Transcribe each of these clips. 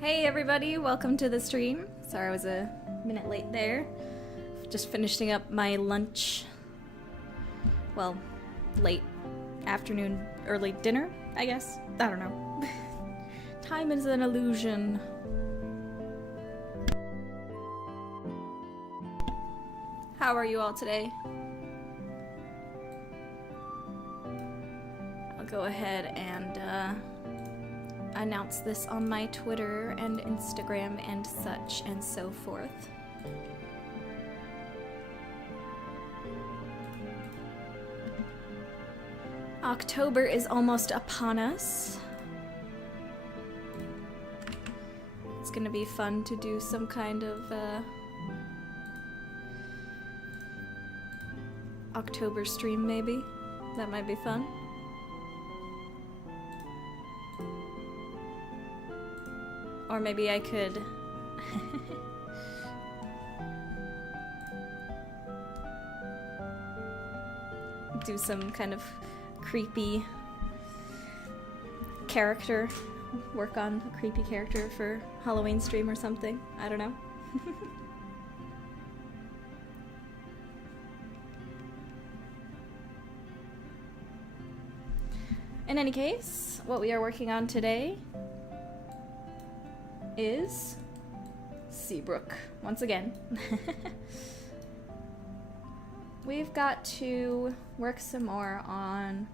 Hey everybody, welcome to the stream. Sorry I was a minute late there. Just finishing up my lunch. Well, late afternoon, early dinner, I guess. I don't know. Time is an illusion. How are you all today? I'll go ahead and announce this on my Twitter and Instagram and such and so forth. October is almost upon us. It's gonna be fun to do some kind of October stream maybe. That might be fun. Or maybe I could do some kind of creepy character, work on a creepy character for Halloween stream or something. I don't know. In any case, what we are working on today is SEABROOKE, once again. We've got to work some more on...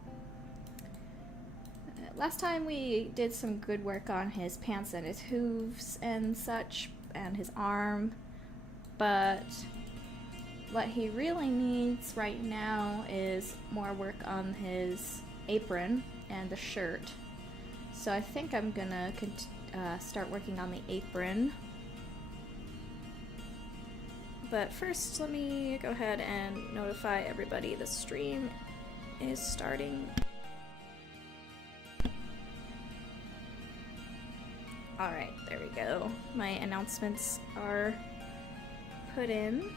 Last time we did some good work on his pants and his hooves and such, and his arm, but what he really needs right now is more work on his apron and the shirt. So I think I'm gonna start working on the apron. But first, let me go ahead and notify everybody the stream is starting. Alright, there we go. My announcements are put in.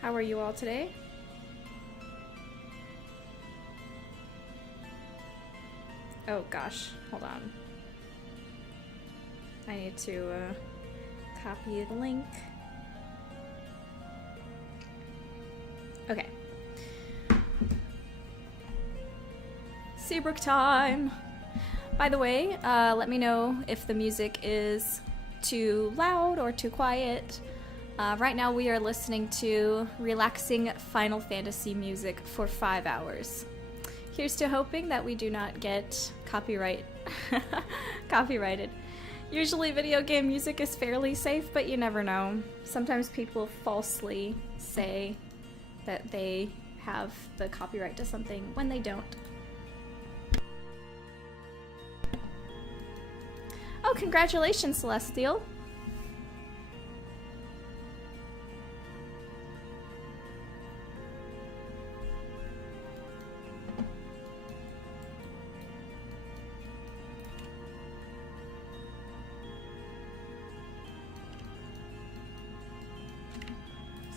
How are you all today? Oh gosh, hold on. I need to copy the link. Okay. SEABROOKE time! By the way, let me know if the music is too loud or too quiet. Right now we are listening to relaxing Final Fantasy music for 5 hours. Here's to hoping that we do not get copyrighted. Usually video game music is fairly safe, but you never know. Sometimes people falsely say that they have the copyright to something when they don't. Oh, congratulations, Celestial!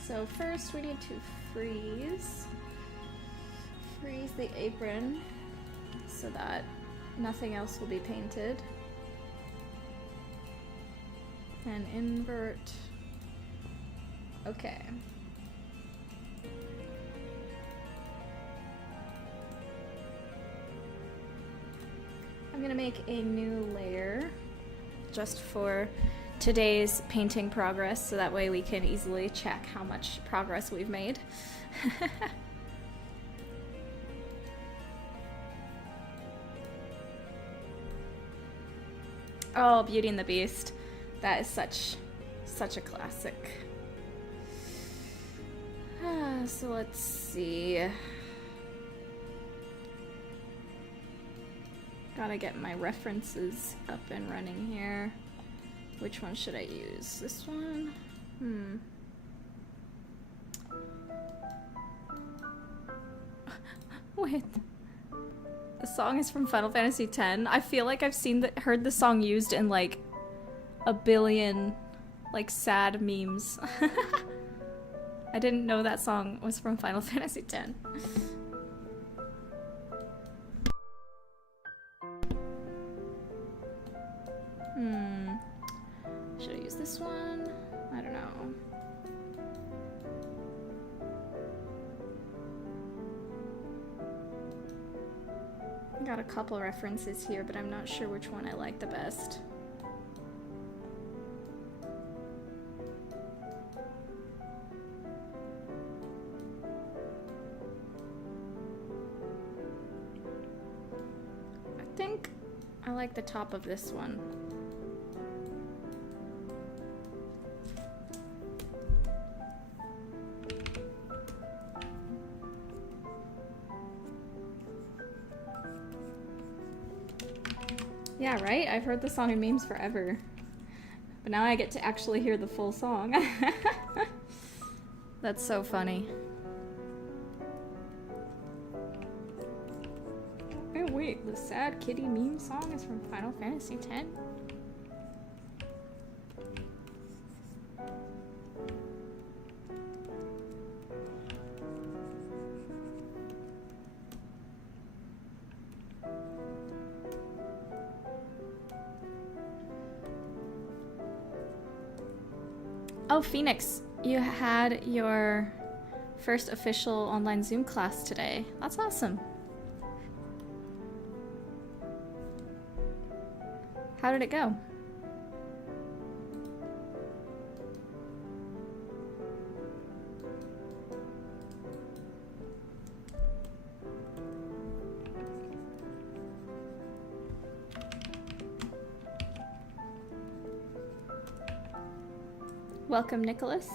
So first we need to freeze the apron so that nothing else will be painted. And invert. Okay. I'm gonna make a new layer just for today's painting progress, so that way we can easily check how much progress we've made. Oh, Beauty and the Beast. That is such a classic. So let's see. Gotta get my references up and running here. Which one should I use? This one? Wait. The song is from Final Fantasy X. I feel like I've heard the song used in like a billion like sad memes. I didn't know that song was from Final Fantasy X. Should I use this one? I don't know. Got a couple references here, but I'm not sure which one I like the best. I think I like the top of this one. Yeah, right? I've heard the song in memes forever. But now I get to actually hear the full song. That's so funny. Oh wait, the sad kitty meme song is from Final Fantasy X? Oh, Phoenix, you had your first official online Zoom class today. That's awesome. How did it go? Welcome, Nicholas.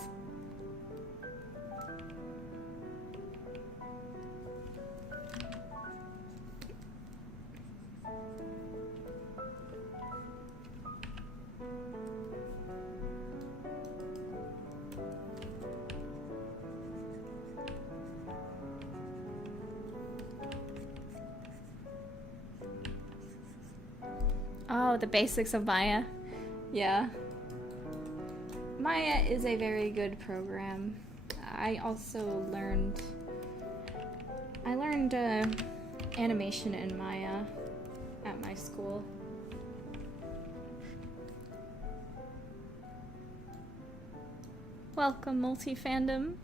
Oh, the basics of Maya. Yeah. Maya is a very good program. I also learned animation in Maya at my school. Welcome, multi-fandom.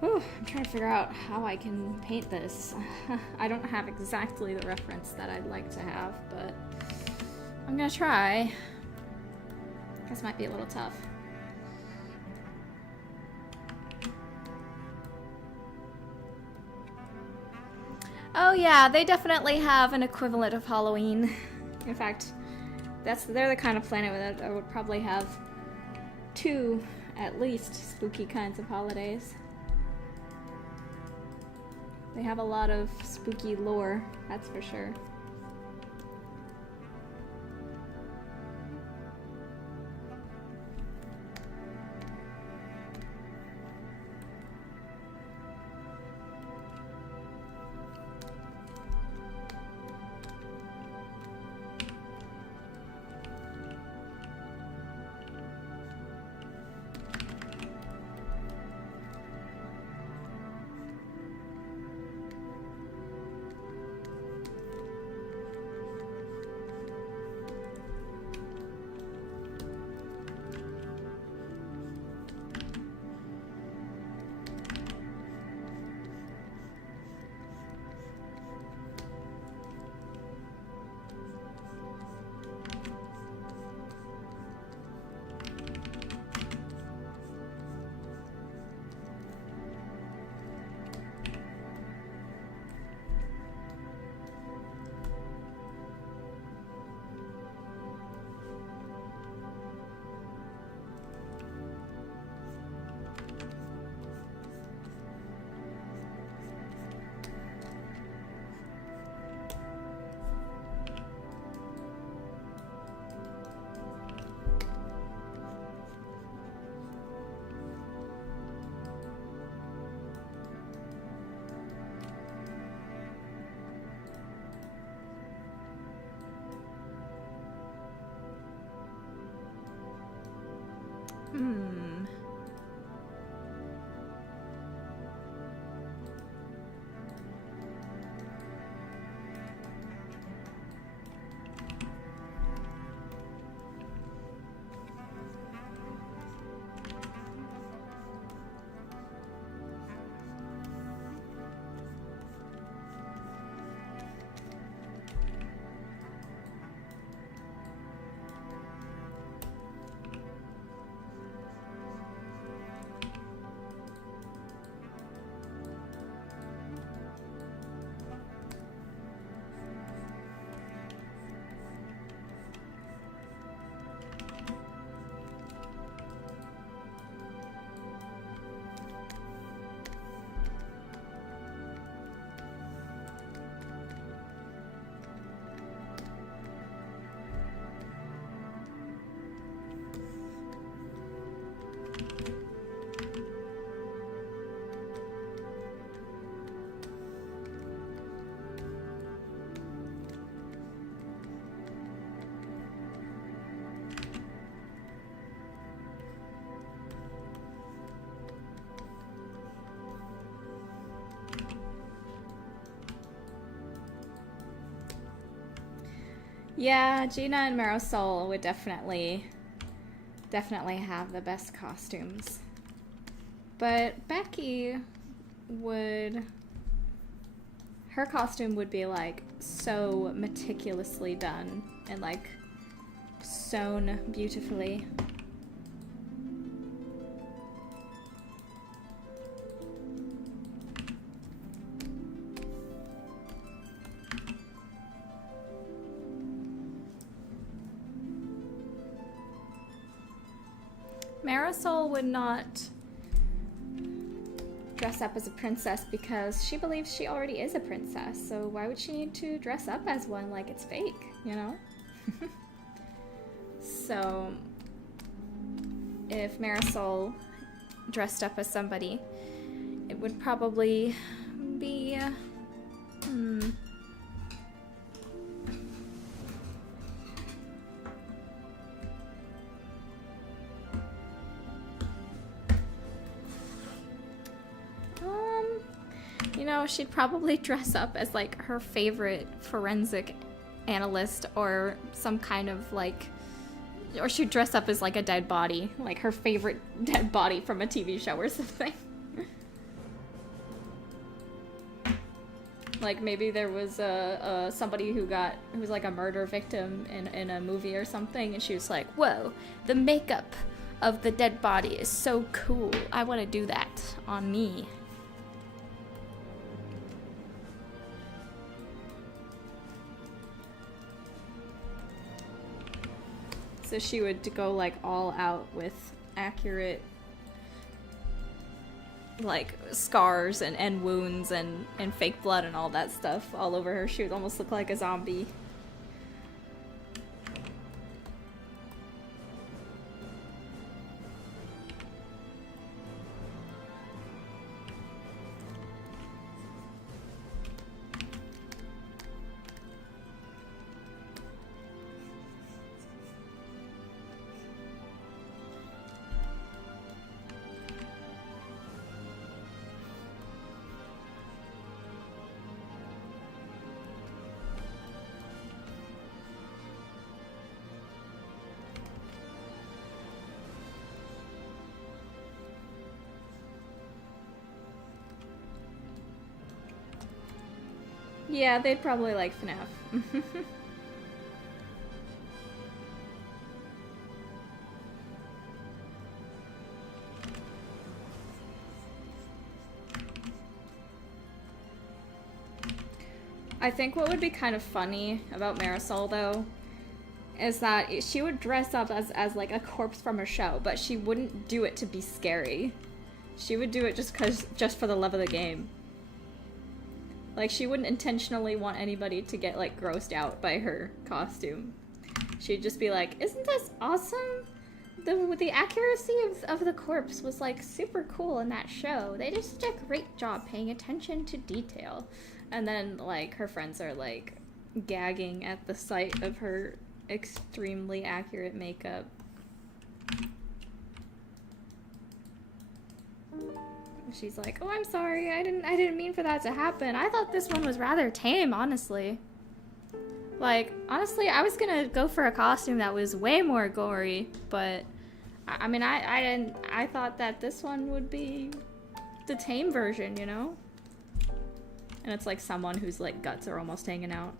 Whew, I'm trying to figure out how I can paint this. I don't have exactly the reference that I'd like to have, but I'm gonna try. This might be a little tough. Oh yeah, they definitely have an equivalent of Halloween. In fact, they're the kind of planet that would probably have two, at least, spooky kinds of holidays. They have a lot of spooky lore, that's for sure. Yeah, Gina and Marisol would definitely have the best costumes. But Becky would... Her costume would be like so meticulously done and like sewn beautifully. Marisol would not dress up as a princess because she believes she already is a princess, so why would she need to dress up as one like it's fake, you know? So if Marisol dressed up as somebody, it would probably be you know, she'd probably dress up as like her favorite forensic analyst or some kind of like, or she'd dress up as like a dead body, like her favorite dead body from a TV show or something. Like maybe there was somebody who was like a murder victim in a movie or something, and she was like, whoa, the makeup of the dead body is so cool. I want to do that on me. So she would go like all out with accurate like scars and wounds and fake blood and all that stuff all over her. She would almost look like a zombie. Yeah, they'd probably like FNAF. I think what would be kind of funny about Marisol, though, is that she would dress up as like a corpse from a show, but she wouldn't do it to be scary. She would do it just for the love of the game. Like, she wouldn't intentionally want anybody to get, like, grossed out by her costume. She'd just be like, isn't this awesome? The accuracy of the corpse was, like, super cool in that show. They did such a great job paying attention to detail. And then, like, her friends are, like, gagging at the sight of her extremely accurate makeup. She's like, oh, I'm sorry, I didn't mean for that to happen. I thought this one was rather tame, honestly. Like, honestly, I was gonna go for a costume that was way more gory, but I mean, I thought that this one would be the tame version, you know? And it's like someone whose like guts are almost hanging out.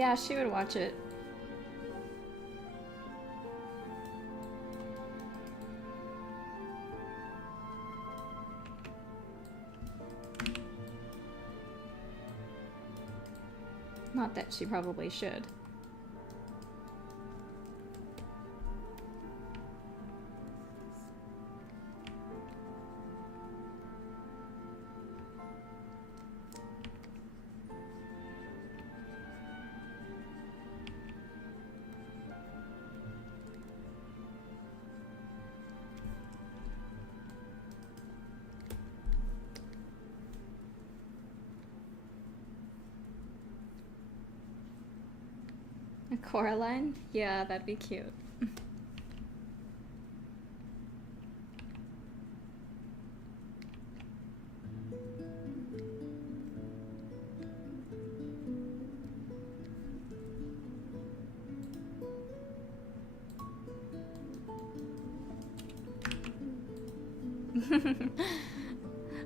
Yeah, she would watch it. Not that she probably should. A Coraline? Yeah, that'd be cute.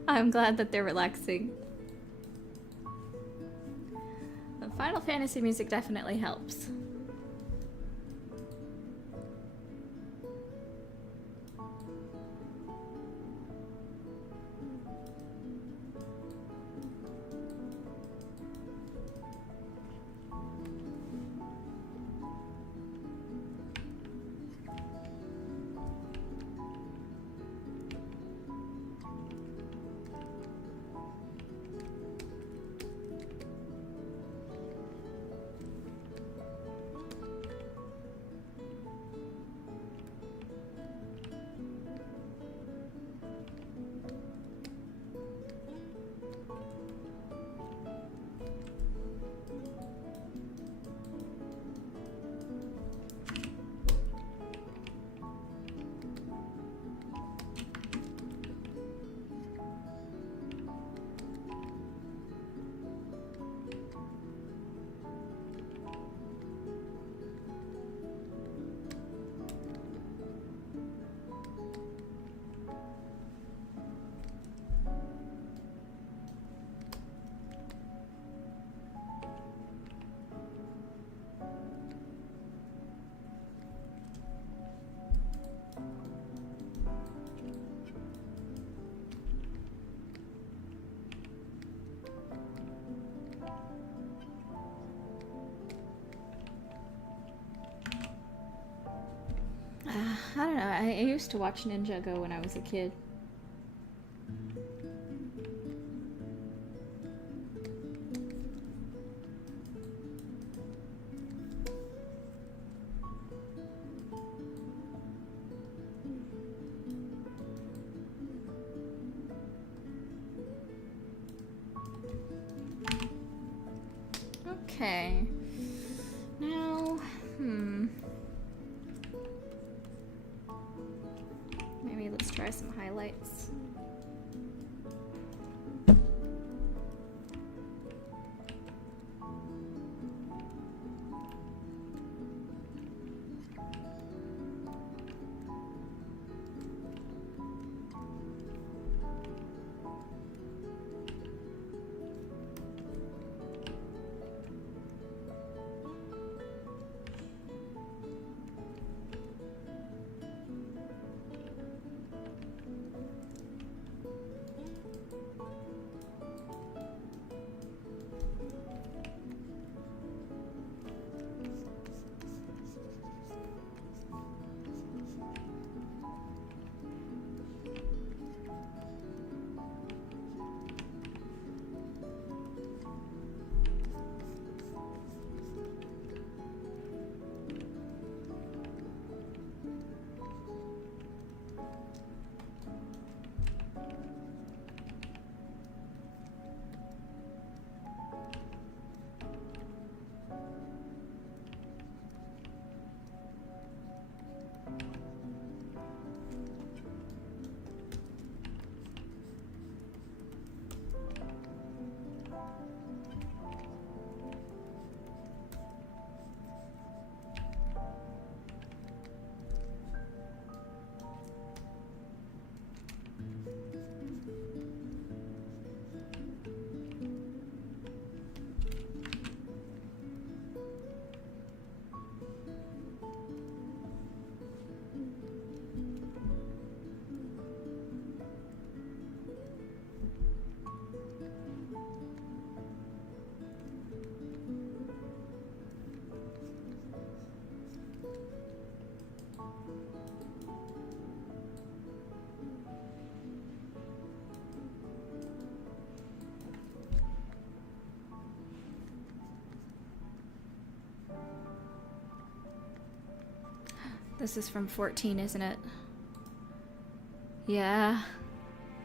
I'm glad that they're relaxing. The Final Fantasy music definitely helps. I don't know, I used to watch Ninjago when I was a kid. Okay. Now, maybe let's try some highlights. This is from 14, isn't it? Yeah.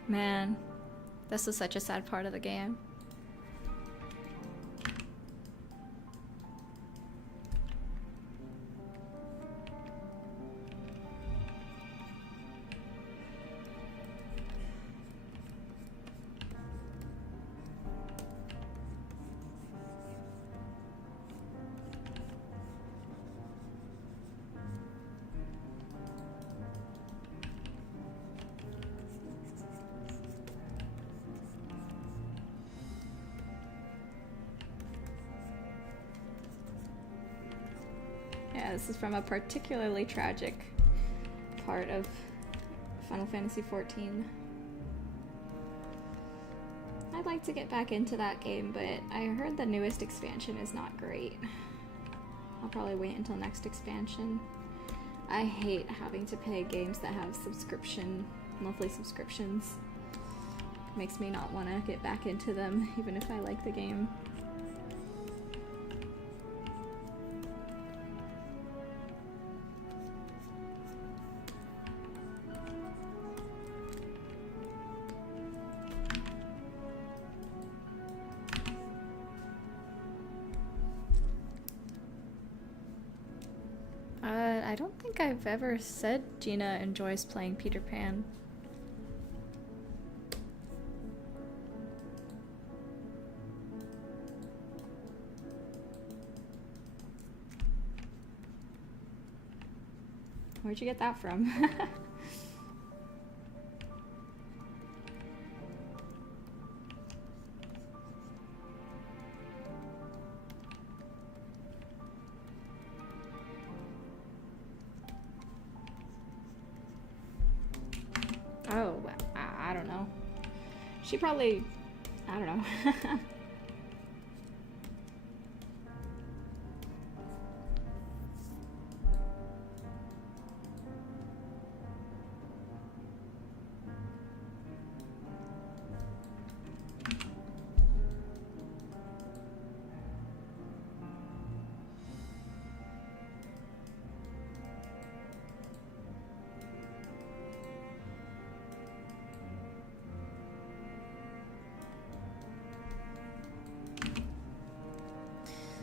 Man. This was such a sad part of the game. Yeah, this is from a particularly tragic part of Final Fantasy XIV. I'd like to get back into that game, but I heard the newest expansion is not great. I'll probably wait until next expansion. I hate having to pay games that have monthly subscriptions. It makes me not want to get back into them, even if I like the game. I don't think I've ever said Gina enjoys playing Peter Pan. Where'd you get that from? Oh, I don't know. She probably, I don't know.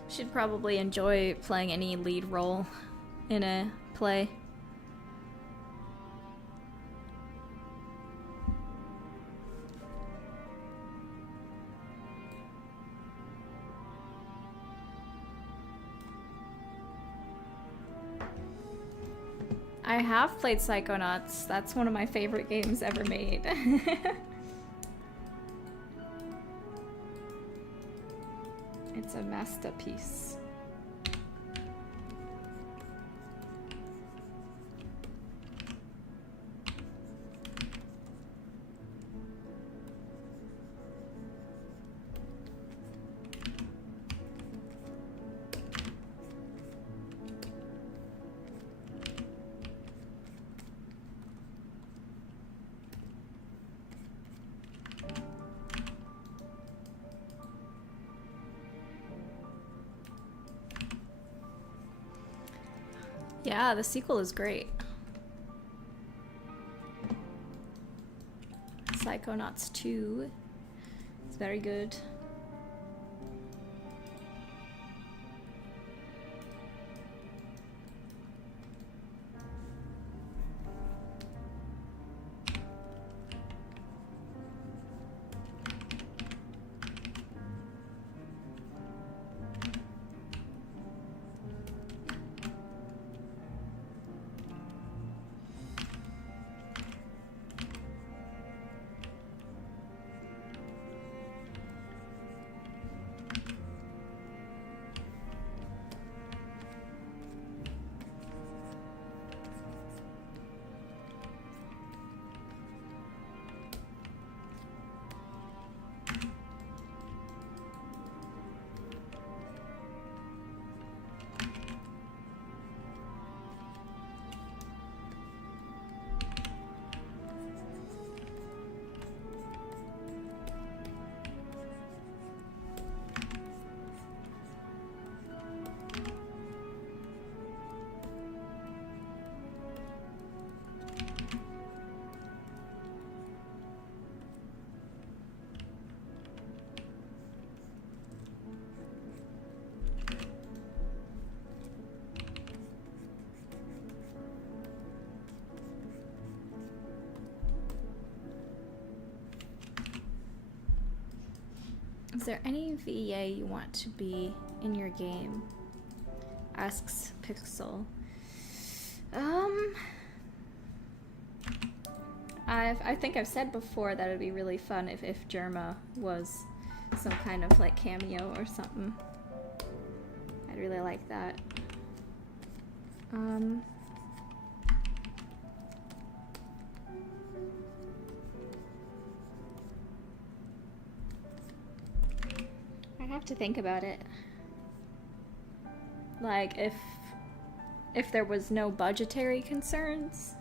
She'd probably enjoy playing any lead role in a play. I have played Psychonauts. That's one of my favorite games ever made. It's a masterpiece. Yeah, the sequel is great. Psychonauts 2 is very good. Is there any VA you want to be in your game? Asks Pixel. I think I've said before that it'd be really fun if Germa was some kind of like cameo or something. I'd really like that. I have to think about it. Like if there was no budgetary concerns,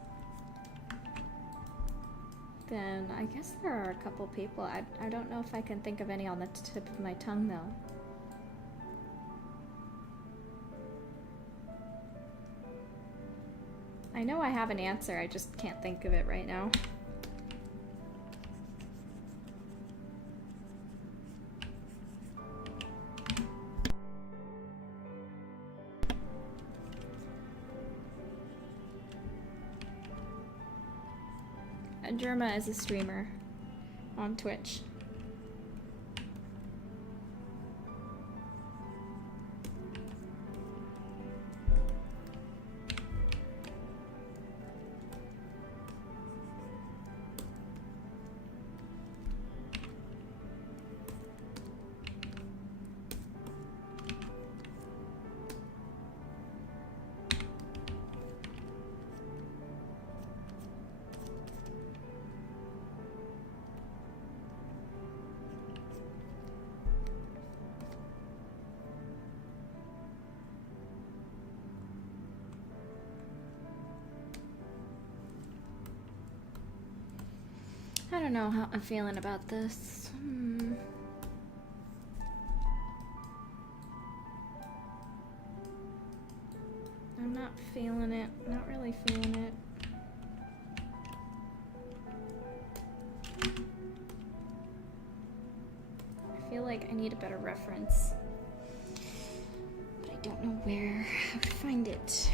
then I guess there are a couple people. I don't know if I can think of any on the tip of my tongue though. I know I have an answer, I just can't think of it right now. Germa is a streamer on Twitch. I don't know how I'm feeling about this. I'm not feeling it. Not really feeling it. I feel like I need a better reference, but I don't know where to find it.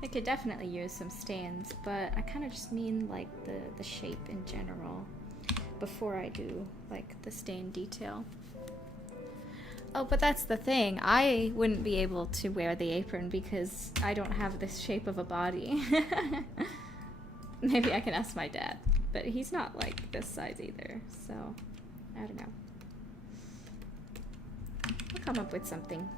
I could definitely use some stains, but I kind of just mean like the shape in general before I do like the stain detail. Oh, but that's the thing. I wouldn't be able to wear the apron because I don't have this shape of a body. Maybe I can ask my dad, but he's not like this size either, so I don't know. I'll come up with something.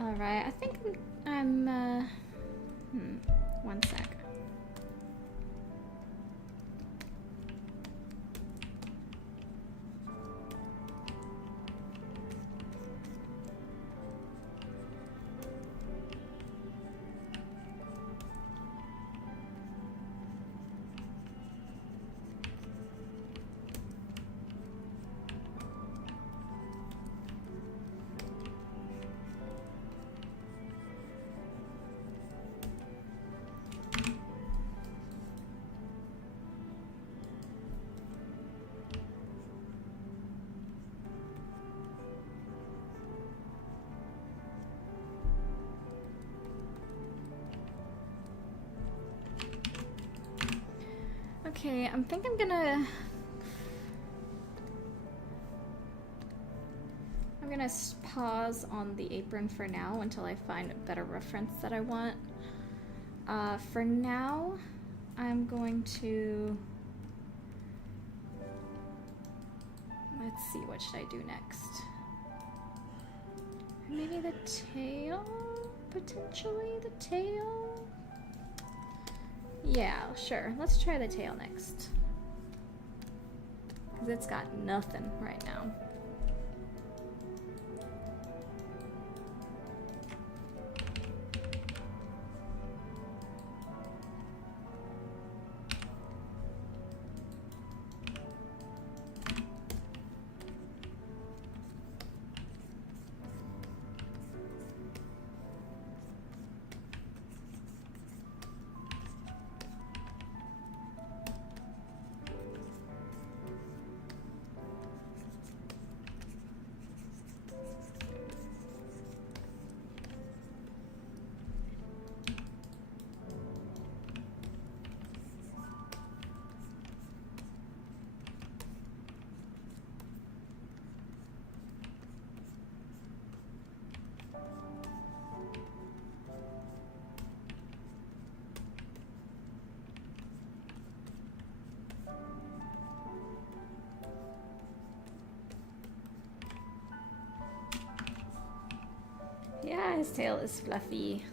Alright, I think I'm, one sec. Okay, I think I'm gonna pause on the apron for now until I find a better reference that I want. For now, I'm going to... Let's see, what should I do next? Maybe the tail? Potentially the tail? Yeah, sure. Let's try the tail next. Because it's got nothing right now. Yeah, his tail is fluffy.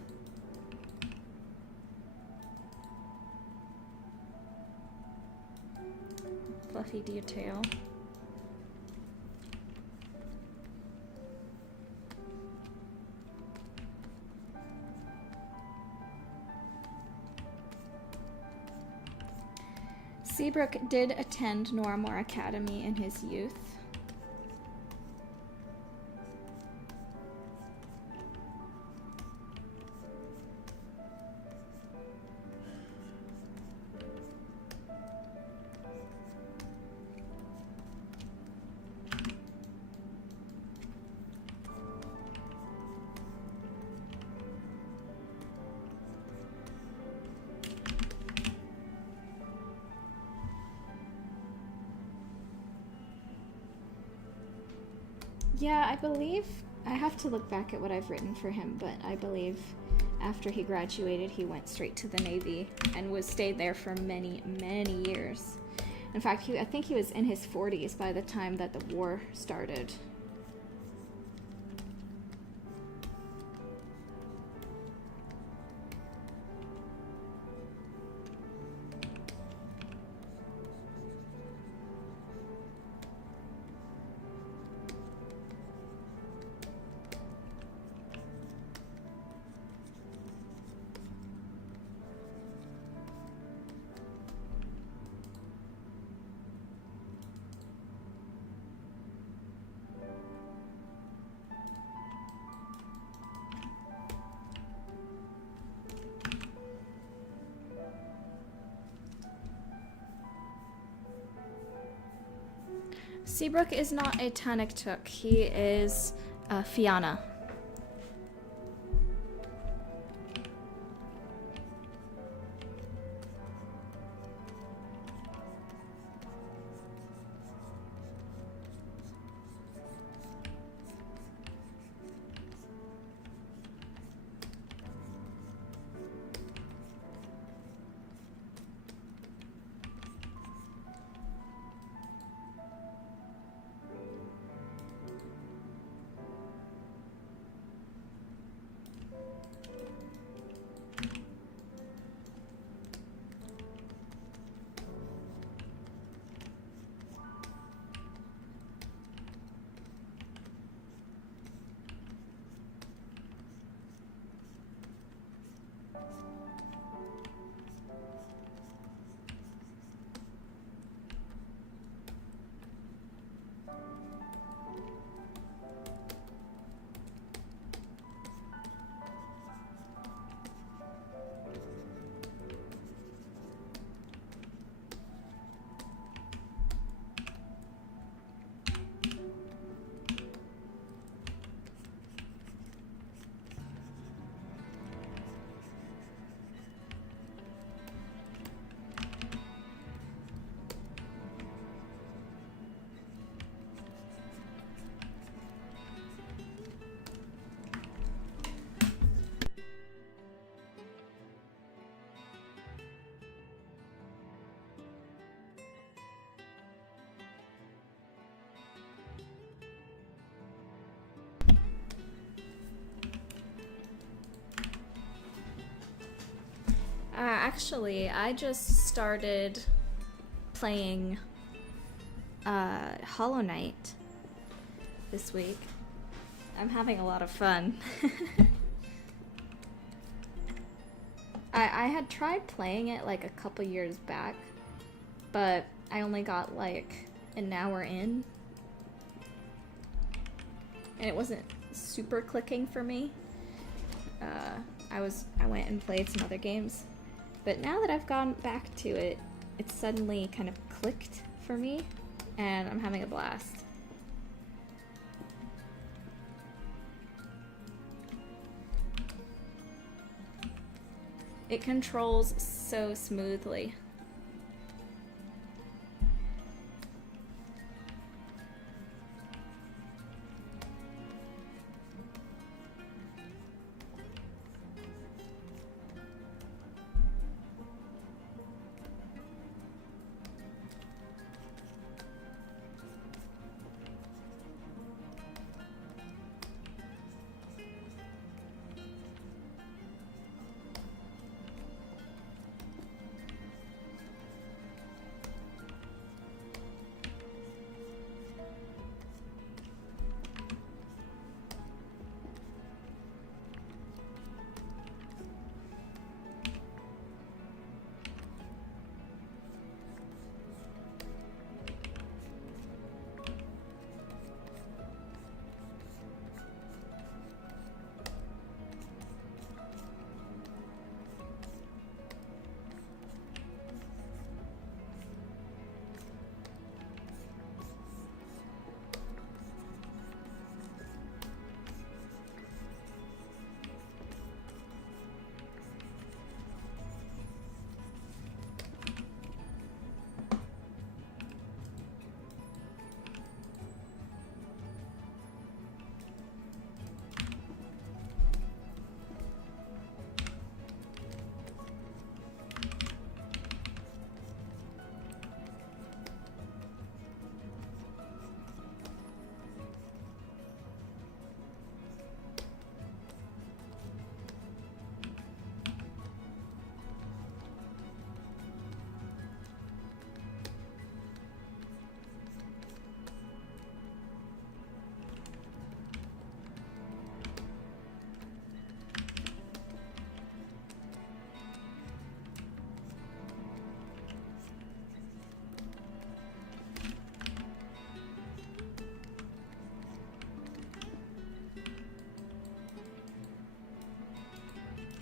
Fluffy detail. Seabrook did attend Noramore Academy in his youth. Yeah, I believe, I have to look back at what I've written for him, but I believe after he graduated, he went straight to the Navy and stayed there for many, many years. In fact, I think he was in his 40s by the time that the war started. Seabrook is not a Tanuktuk, he is a Fianna. Actually, I just started playing Hollow Knight this week. I'm having a lot of fun. I had tried playing it like a couple years back, but I only got like an hour in, and it wasn't super clicking for me. I went and played some other games, but now that I've gone back to it, it's suddenly kind of clicked for me, and I'm having a blast. It controls so smoothly.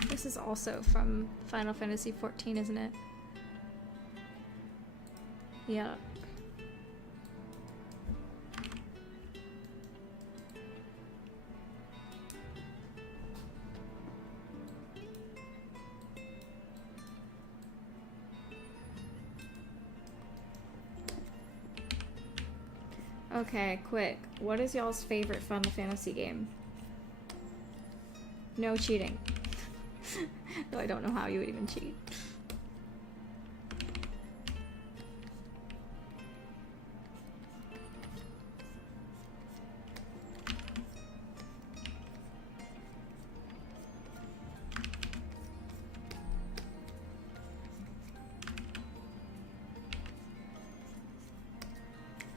This is also from Final Fantasy XIV, isn't it? Yeah. Okay, quick. What is y'all's favorite Final Fantasy game? No cheating. Though I don't know how you would even cheat.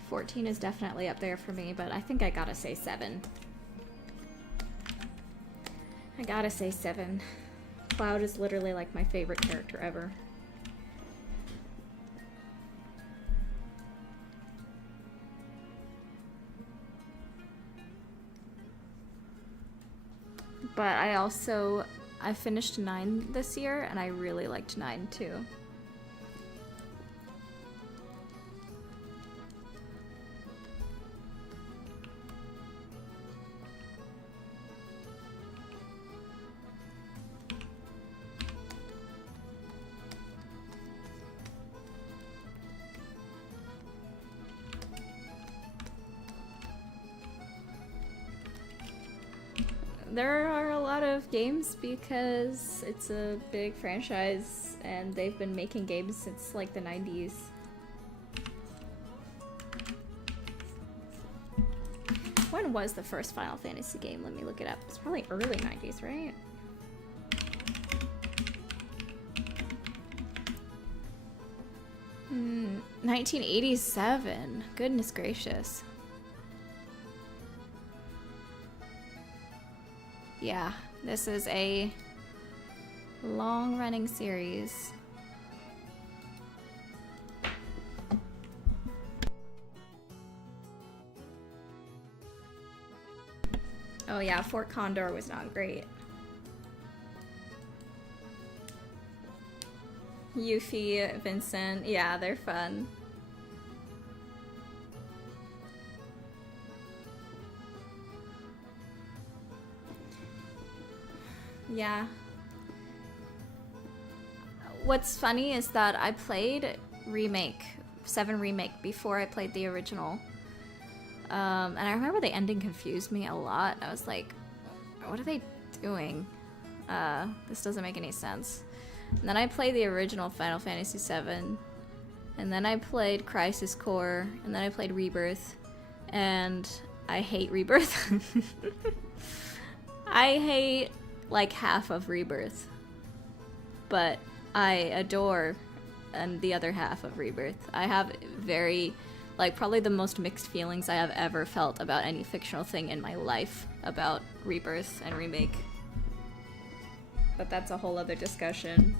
$14 is definitely up there for me, but I think I gotta say 7. I gotta say 7. Cloud is literally like my favorite character ever. But I finished 9 this year, and I really liked 9 too. There are a lot of games because it's a big franchise and they've been making games since like the 90s. When was the first Final Fantasy game? Let me look it up. It's probably early 90s, right? 1987. Goodness gracious. Yeah, this is a long-running series. Oh yeah, Fort Condor was not great. Yuffie, Vincent, yeah, they're fun. Yeah. What's funny is that I played Remake, 7 Remake, before I played the original. And I remember the ending confused me a lot. I was like, what are they doing? This doesn't make any sense. And then I played the original Final Fantasy VII. And then I played Crisis Core. And then I played Rebirth. And I hate Rebirth. I hate like half of Rebirth. But I adore the other half of Rebirth. I have very... like, probably the most mixed feelings I have ever felt about any fictional thing in my life about Rebirth and Remake. But that's a whole other discussion.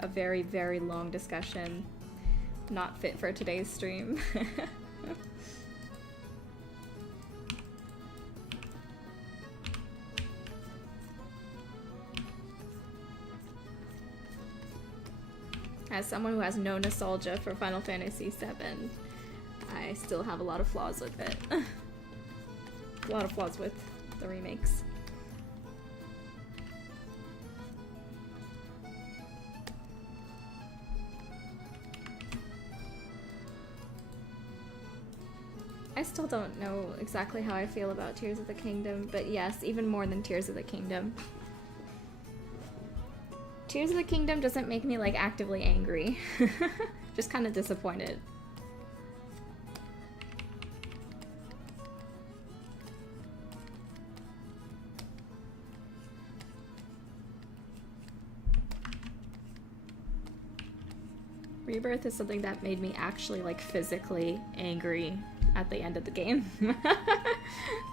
A very, very long discussion. Not fit for today's stream. As someone who has no nostalgia for Final Fantasy VII, I still have a lot of flaws with it. A lot of flaws with the remakes. I still don't know exactly how I feel about Tears of the Kingdom, but yes, even more than Tears of the Kingdom. Tears of the Kingdom doesn't make me, like, actively angry. Just kind of disappointed. Rebirth is something that made me actually, like, physically angry at the end of the game.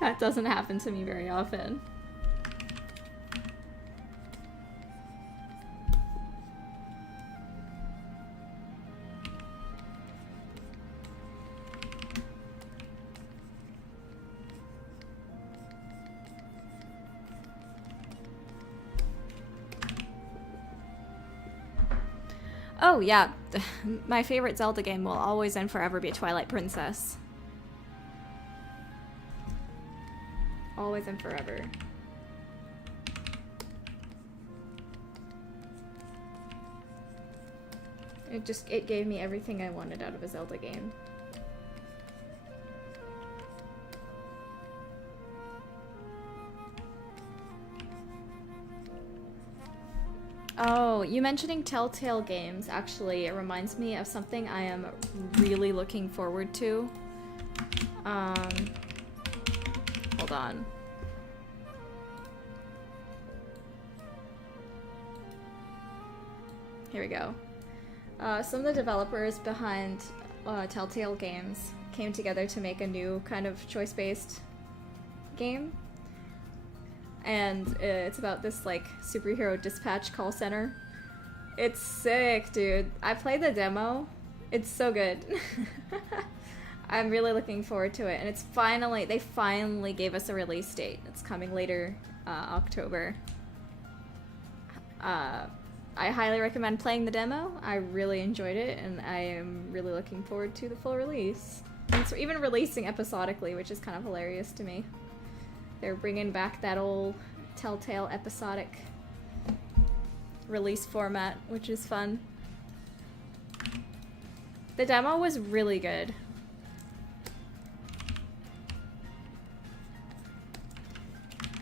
That doesn't happen to me very often. Oh yeah, my favorite Zelda game will always and forever be Twilight Princess. Always and forever. It gave me everything I wanted out of a Zelda game. Oh, you mentioning Telltale games, actually, it reminds me of something I am really looking forward to. Hold on. Here we go. Some of the developers behind Telltale games came together to make a new kind of choice-based game. And it's about this, like, superhero dispatch call center. It's sick, dude. I played the demo. It's so good. I'm really looking forward to it. And it's finally, they finally gave us a release date. It's coming later, October. I highly recommend playing the demo. I really enjoyed it, and I am really looking forward to the full release. And it's even releasing episodically, which is kind of hilarious to me. They're bringing back that old Telltale episodic release format, which is fun. The demo was really good.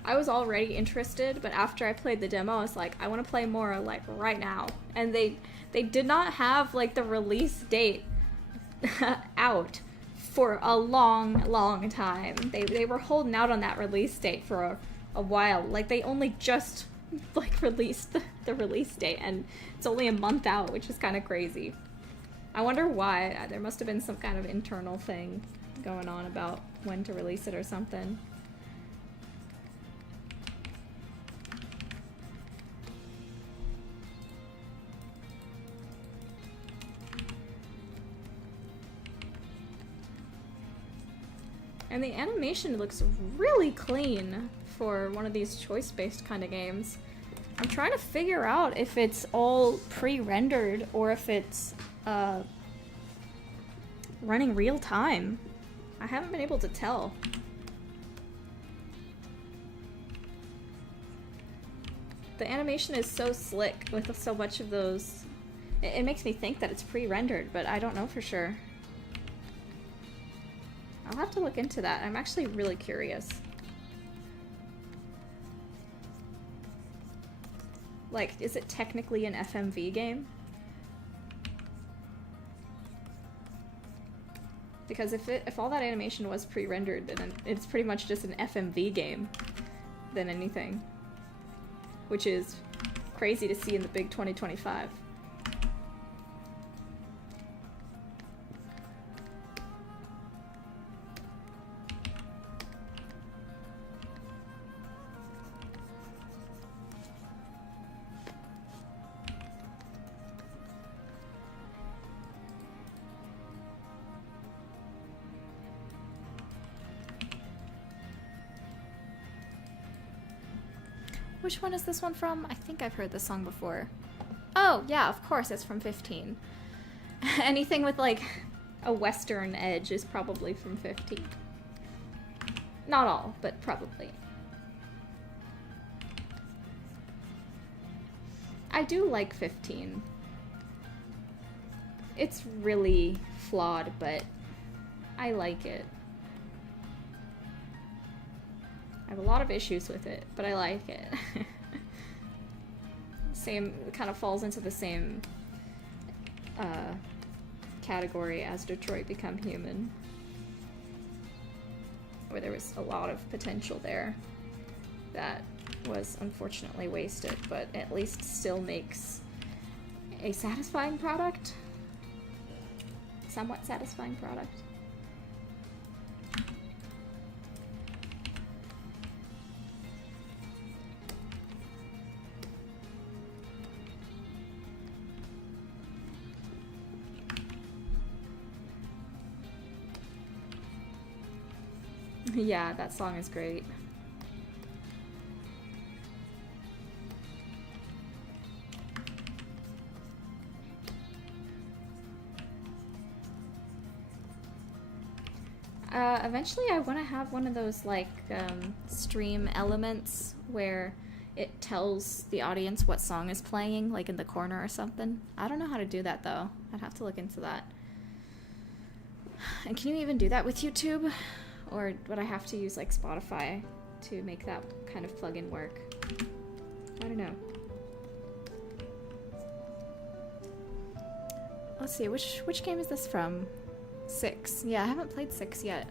I was already interested, but after I played the demo, I was like, I want to play more, like, right now. And they did not have, like, the release date out for a long time. They were holding out on that release date for a while. Like, they only just, like, released the release date, and it's only a month out, which is kind of crazy. I wonder why. There must have been some kind of internal thing going on about when to release it or something. And the animation looks really clean for one of these choice-based kind of games. I'm trying to figure out if it's all pre-rendered or if it's running real time. I haven't been able to tell. The animation is so slick with so much of those. It makes me think that it's pre-rendered, but I don't know for sure. I'll have to look into that. I'm actually really curious. Like, is it technically an FMV game? Because if all that animation was pre-rendered, then it's pretty much just an FMV game than anything. Which is crazy to see in the big 2025. Which one is this one from? I think I've heard this song before. Oh, yeah, of course, it's from 15. Anything with, like, a Western edge is probably from 15. Not all, but probably. I do like 15. It's really flawed, but I like it. I have a lot of issues with it, but I like it. Same, it kind of falls into the same category as Detroit Become Human, where there was a lot of potential there that was unfortunately wasted, but at least still makes a satisfying product. Somewhat satisfying product. Yeah, that song is great. Eventually I want to have one of those, like, stream elements where it tells the audience what song is playing, like in the corner or something. I don't know how to do that, though. I'd have to look into that. And can you even do that with YouTube? Or would I have to use, like, Spotify to make that kind of plugin work? I don't know. Let's see, which game is this from? 6. Yeah, I haven't played 6 yet.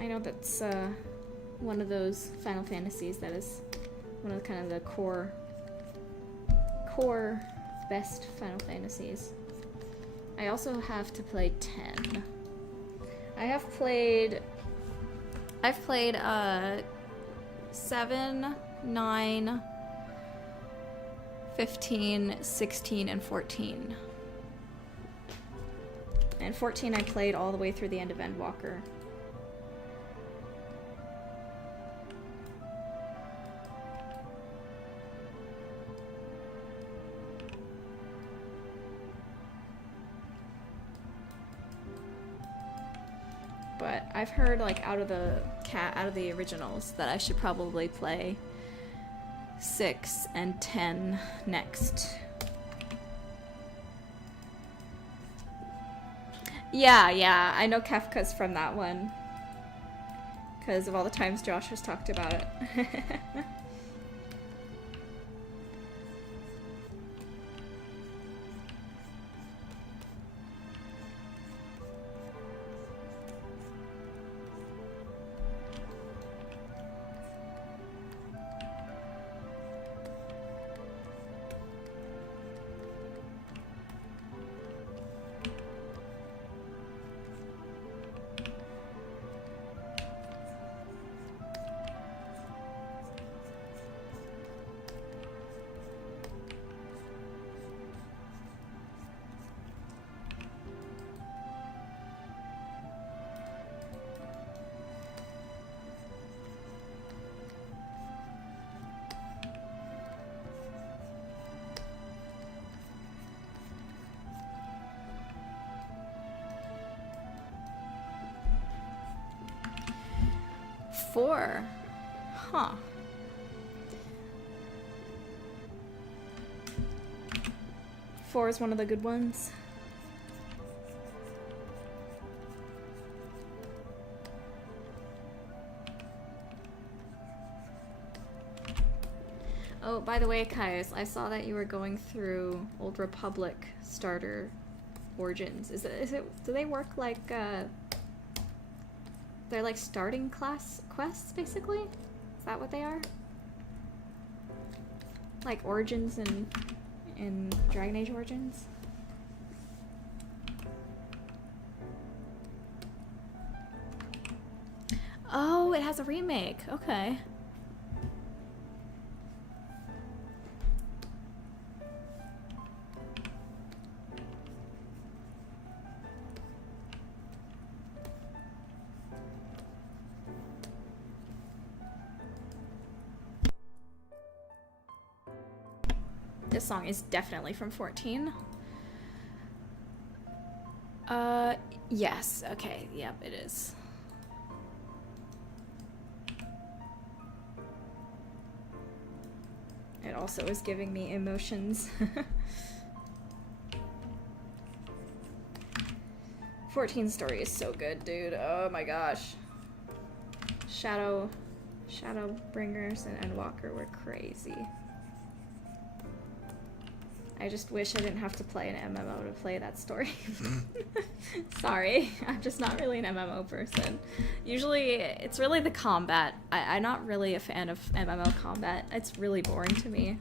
I know that's one of those Final Fantasies that is one of the kind of the core best Final Fantasies. I also have to play 10. I've played 7, 9, 15, 16, and 14. And 14 I played all the way through the end of Endwalker. But I've heard, like, out of the originals that I should probably play 6 and 10 next. Yeah, I know Kefka's from that one. Because of all the times Josh has talked about it. 4. Huh. Four is one of the good ones. Oh, by the way, Kaius, I saw that you were going through Old Republic starter origins. Is it do they work like they're like starting class quests basically? Is that what they are? Like origins in Dragon Age Origins? Oh, it has a remake. Okay. This song is definitely from 14. Yes. Okay. Yep, it is. It also is giving me emotions. 14 story is so good, dude. Oh my gosh. Shadowbringers and Endwalker were crazy. I just wish I didn't have to play an MMO to play that story. Sorry, I'm just not really an MMO person. Usually, it's really the combat. I'm not really a fan of MMO combat. It's really boring to me.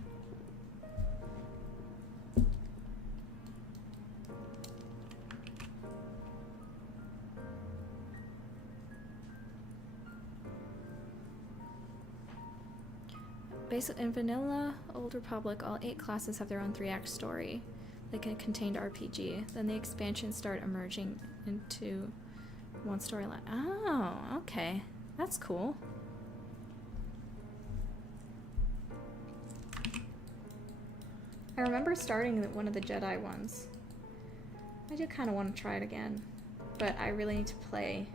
In vanilla Old Republic, all 8 classes have their own 3-act story. They can contain RPG. Then the expansions start emerging into one storyline. Oh, okay. That's cool. I remember starting one of the Jedi ones. I do kind of want to try it again, but I really need to play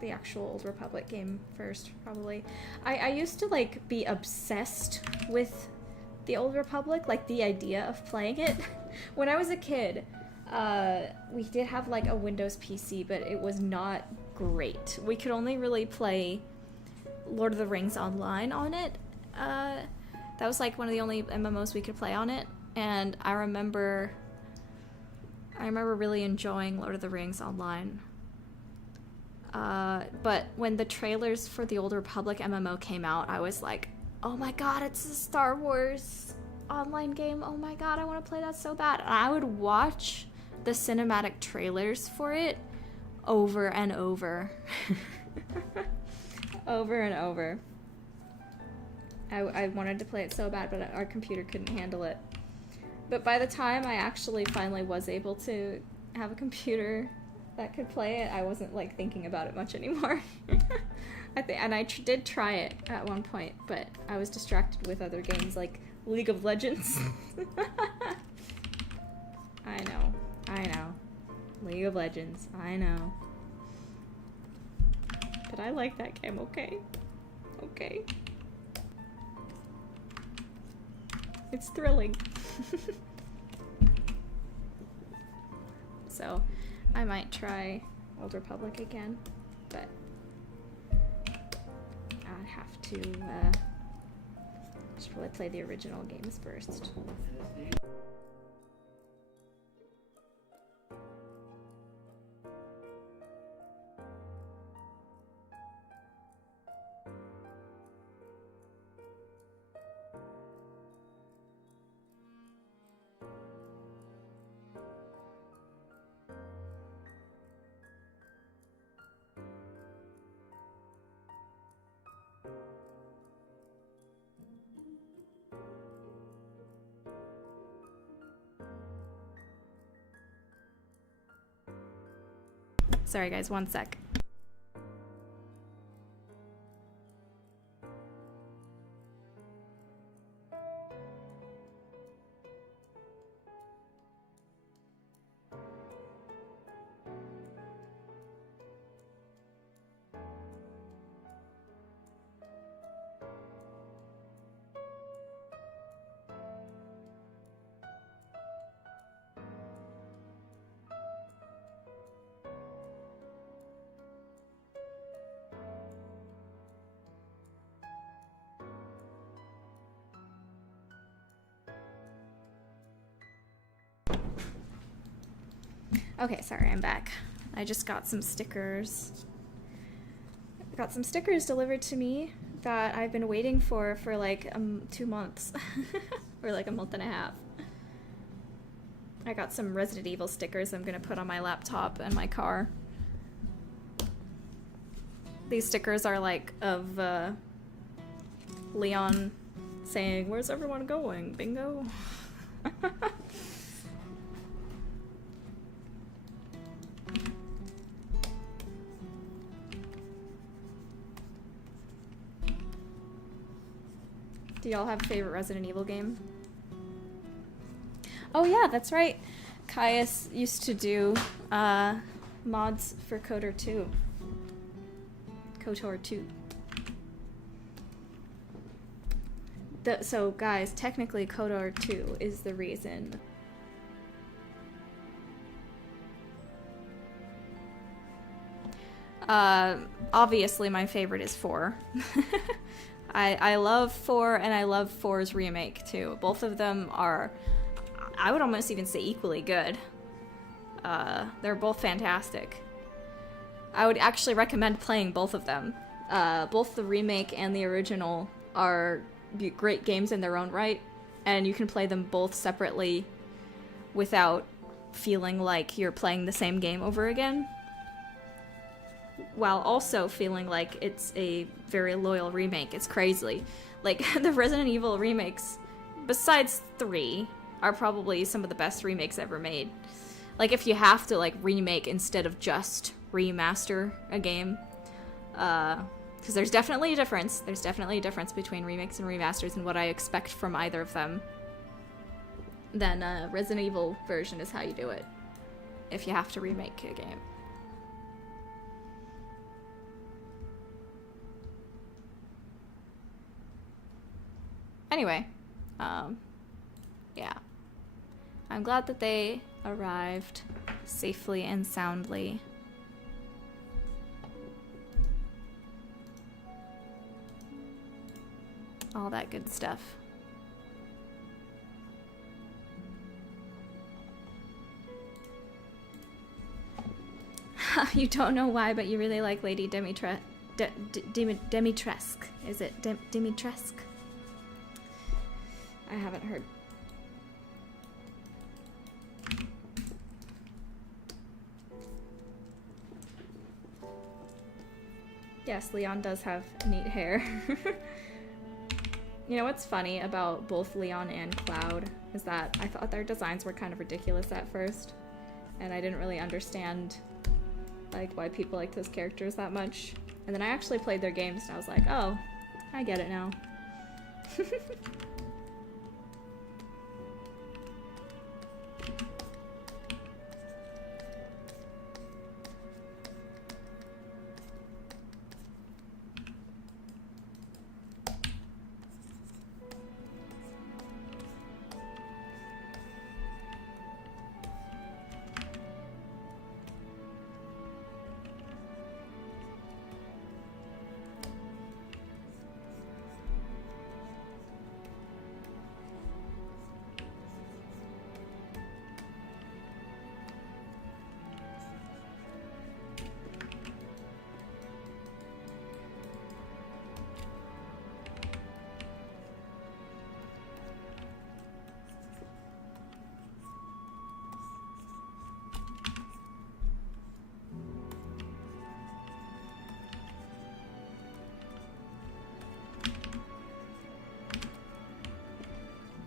the actual Old Republic game first, probably. I used to like be obsessed with the Old Republic, like the idea of playing it. When I was a kid, we did have like a Windows PC, but it was not great. We could only really play Lord of the Rings online on it. That was like one of the only MMOs we could play on it, and I remember really enjoying Lord of the Rings online. But when the trailers for the Old Republic MMO came out, I was like, oh my god, it's a Star Wars online game. Oh my god, I want to play that so bad. And I would watch the cinematic trailers for it over and over. Over and over. I wanted to play it so bad, but our computer couldn't handle it. But by the time I actually finally was able to have a computer that could play it, I wasn't like thinking about it much anymore. I did try it at one point, but I was distracted with other games like League of Legends. I know. League of Legends, I know. But I like that game, okay? Okay. It's thrilling. So, I might try Old Republic again, but I'd have to just probably play the original games first. Sorry guys, one sec. Okay, sorry, I'm back. I just got some stickers. Got some stickers delivered to me that I've been waiting for like 2 months. Or like a month and a half. I got some Resident Evil stickers I'm gonna put on my laptop and my car. These stickers are like of Leon saying, "Where's everyone going? Bingo." Do y'all have a favorite Resident Evil game? Oh yeah, that's right. Caius used to do mods for KOTOR 2. KOTOR 2. So guys, technically KOTOR 2 is the reason. Obviously my favorite is 4. I love 4 and I love 4's remake too. Both of them are, I would almost even say, equally good. They're both fantastic. I would actually recommend playing both of them. Both the remake and the original are great games in their own right, and you can play them both separately without feeling like you're playing the same game over again, while also feeling like it's a very loyal remake. It's crazy. Like, the Resident Evil remakes, besides 3, are probably some of the best remakes ever made. Like, if you have to, like, remake instead of just remaster a game, because there's definitely a difference. There's definitely a difference between remakes and remasters and what I expect from either of them. Then Resident Evil version is how you do it, if you have to remake a game. Anyway, yeah. I'm glad that they arrived safely and soundly. All that good stuff. You don't know why, but you really like Lady Dimitrescu. Is it Dimitrescu? I haven't heard. Yes, Leon does have neat hair. You know what's funny about both Leon and Cloud is that I thought their designs were kind of ridiculous at first, and I didn't really understand like why people like those characters that much. And then I actually played their games and I was like, oh, I get it now.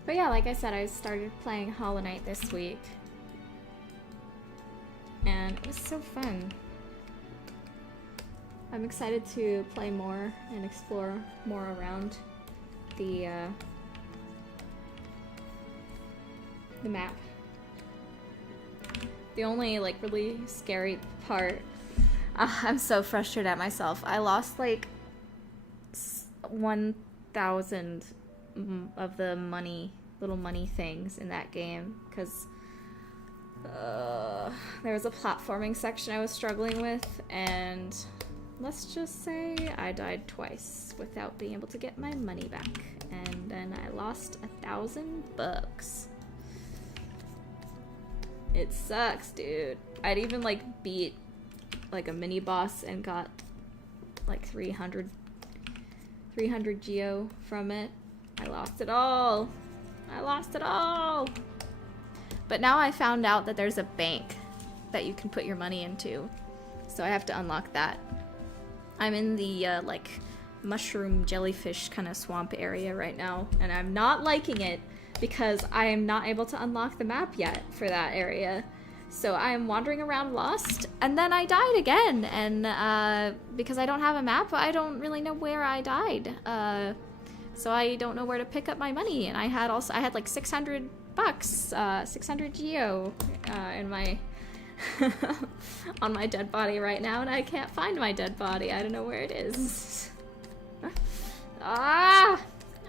But yeah, like I said, I started playing Hollow Knight this week, and it was so fun. I'm excited to play more and explore more around the map. The only like really scary part, I'm so frustrated at myself. I lost like 1,000 of the little money things in that game because there was a platforming section I was struggling with, and let's just say I died twice without being able to get my money back, and then I lost $1,000. It sucks, dude. I'd even like beat like a mini boss and got like 300 geo from it. I lost it all. I lost it all. But now I found out that there's a bank that you can put your money into. So I have to unlock that. I'm in the like mushroom jellyfish kind of swamp area right now, and I'm not liking it because I am not able to unlock the map yet for that area. So I am wandering around lost, and then I died again, and because I don't have a map, I don't really know where I died. So I don't know where to pick up my money, and I had like 600 bucks, 600 geo in my on my dead body right now, and I can't find my dead body. I don't know where it is. Ah!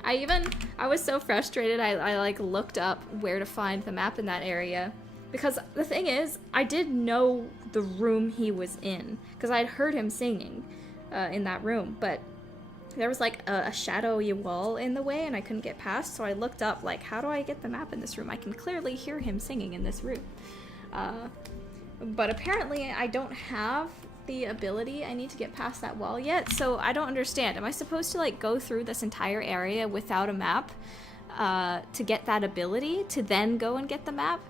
I was so frustrated, I like looked up where to find the map in that area. Because the thing is, I did know the room he was in, because I'd heard him singing in that room, but there was like a shadowy wall in the way and I couldn't get past, so I looked up like, how do I get the map in this room? I can clearly hear him singing in this room. But apparently I don't have the ability. I need to get past that wall yet, so I don't understand. Am I supposed to like go through this entire area without a map to get that ability to then go and get the map?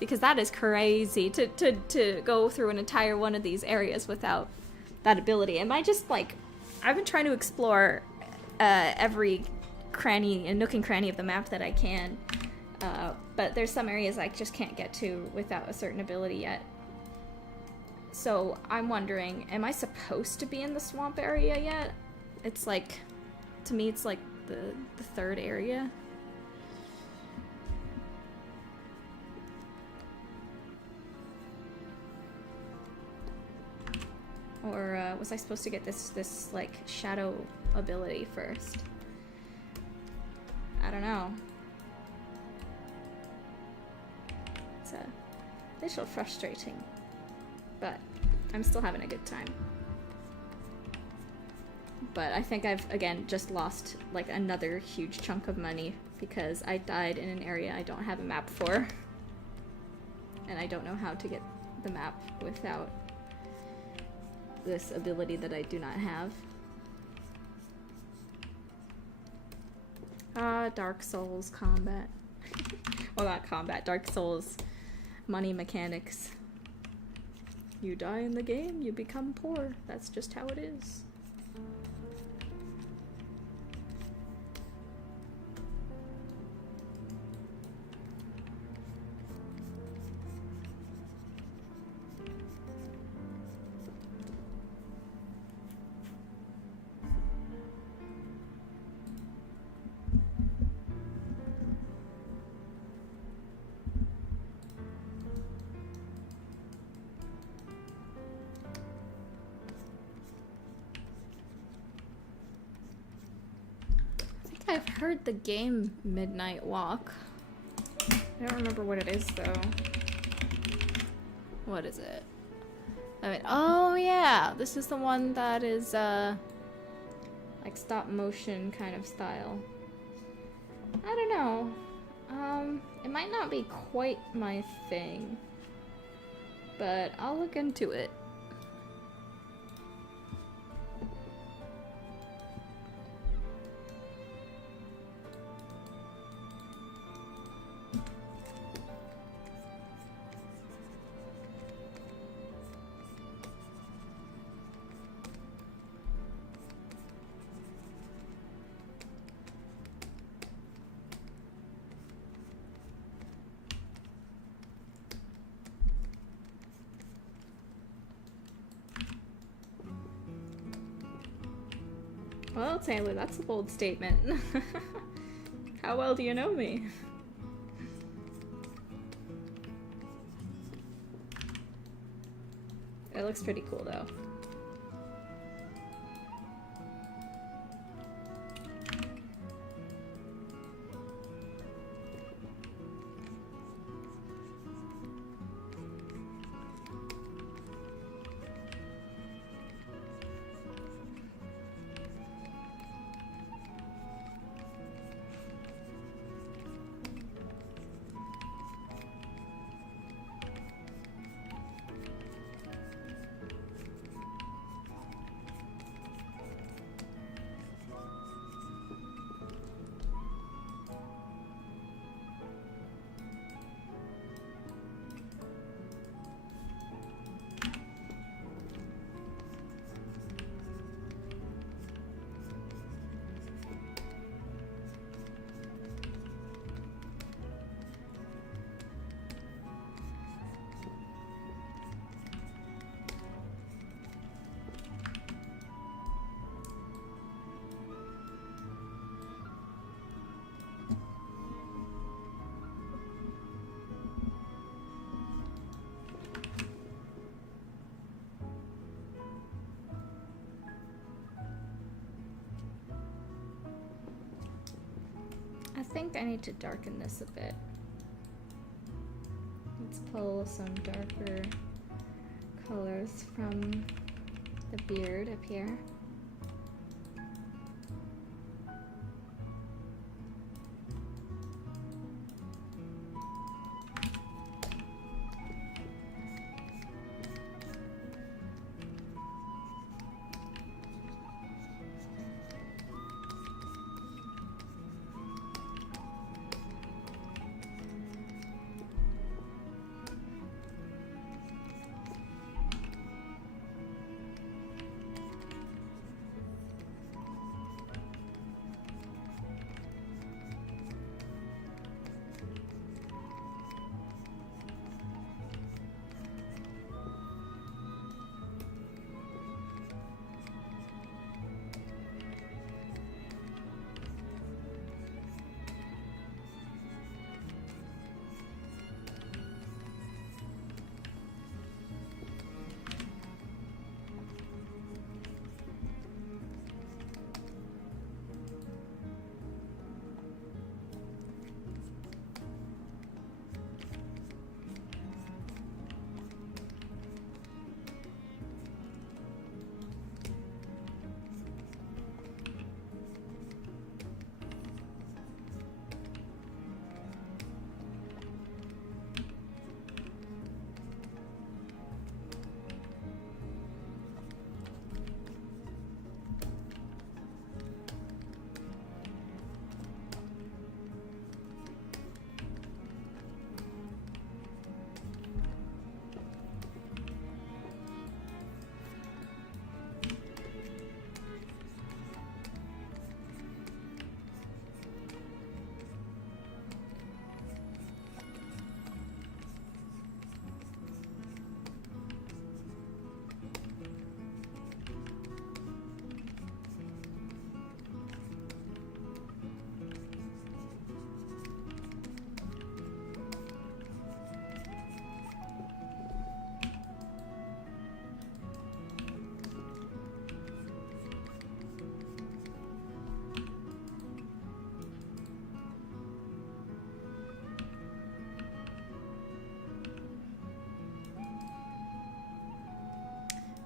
Because that is crazy to go through an entire one of these areas without that ability. Am I just like, I've been trying to explore every cranny and nook and cranny of the map that I can, but there's some areas I just can't get to without a certain ability yet. So I'm wondering, am I supposed to be in the swamp area yet? It's like, to me it's like the third area. Or was I supposed to get this like shadow ability first? I don't know. It's a little frustrating, but I'm still having a good time. But I think I've again just lost like another huge chunk of money because I died in an area I don't have a map for, and I don't know how to get the map without this ability that I do not have. Dark Souls combat. Well, not combat, Dark Souls money mechanics. You die in the game, you become poor. That's just how it is. I've heard the game Midnight Walk. I don't remember what it is though. What is it? I mean, oh yeah, this is the one that is like stop motion kind of style. I don't know. It might not be quite my thing, but I'll look into it. Well, Taylor, that's a bold statement. How well do you know me? It looks pretty cool, though. think I need to darken this a bit. Let's pull some darker colors from the beard up here.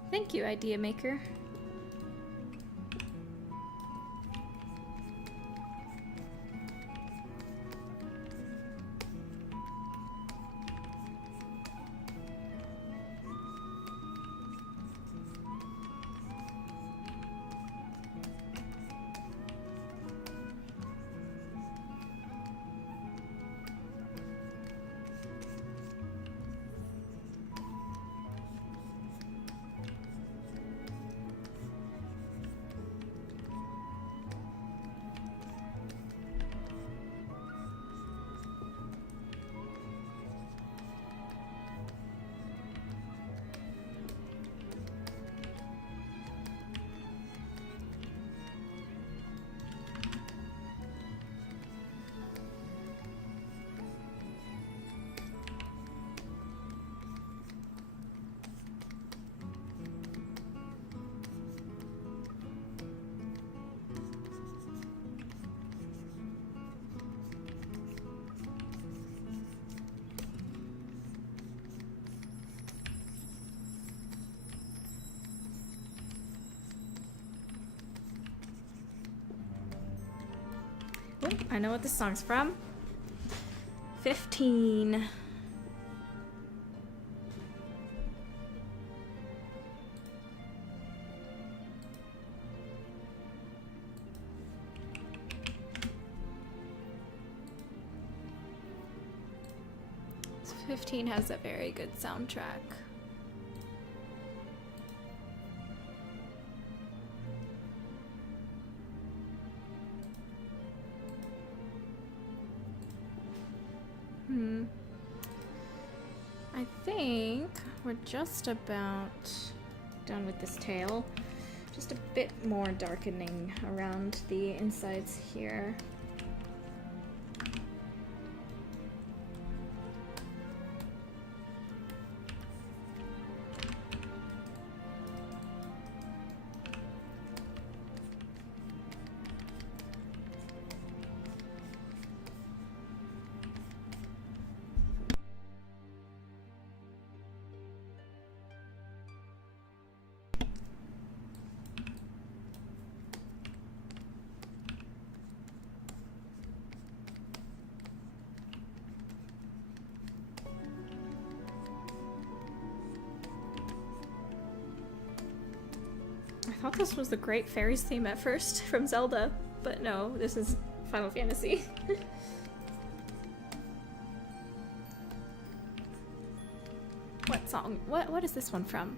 Thank you, idea maker. Oh, I know what this song's from. 15. So 15 has a very good soundtrack. I think we're just about done with this tail. Just a bit more darkening around the insides here. thought this was the Great Fairies theme at first from Zelda, but no, this is Final Fantasy. What song? What is this one from?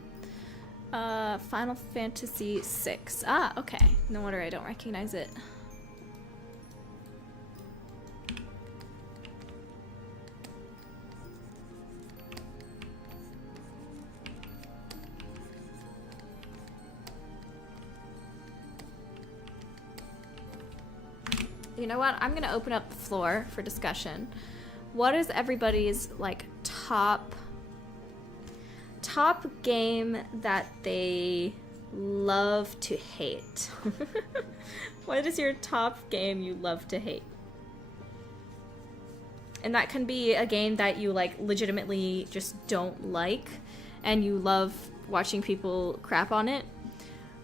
Final Fantasy VI. Ah, okay. No wonder I don't recognize it. You know what? I'm gonna open up the floor for discussion. What is everybody's like top game that they love to hate? What is your top game you love to hate? And that can be a game that you like legitimately just don't like and you love watching people crap on it.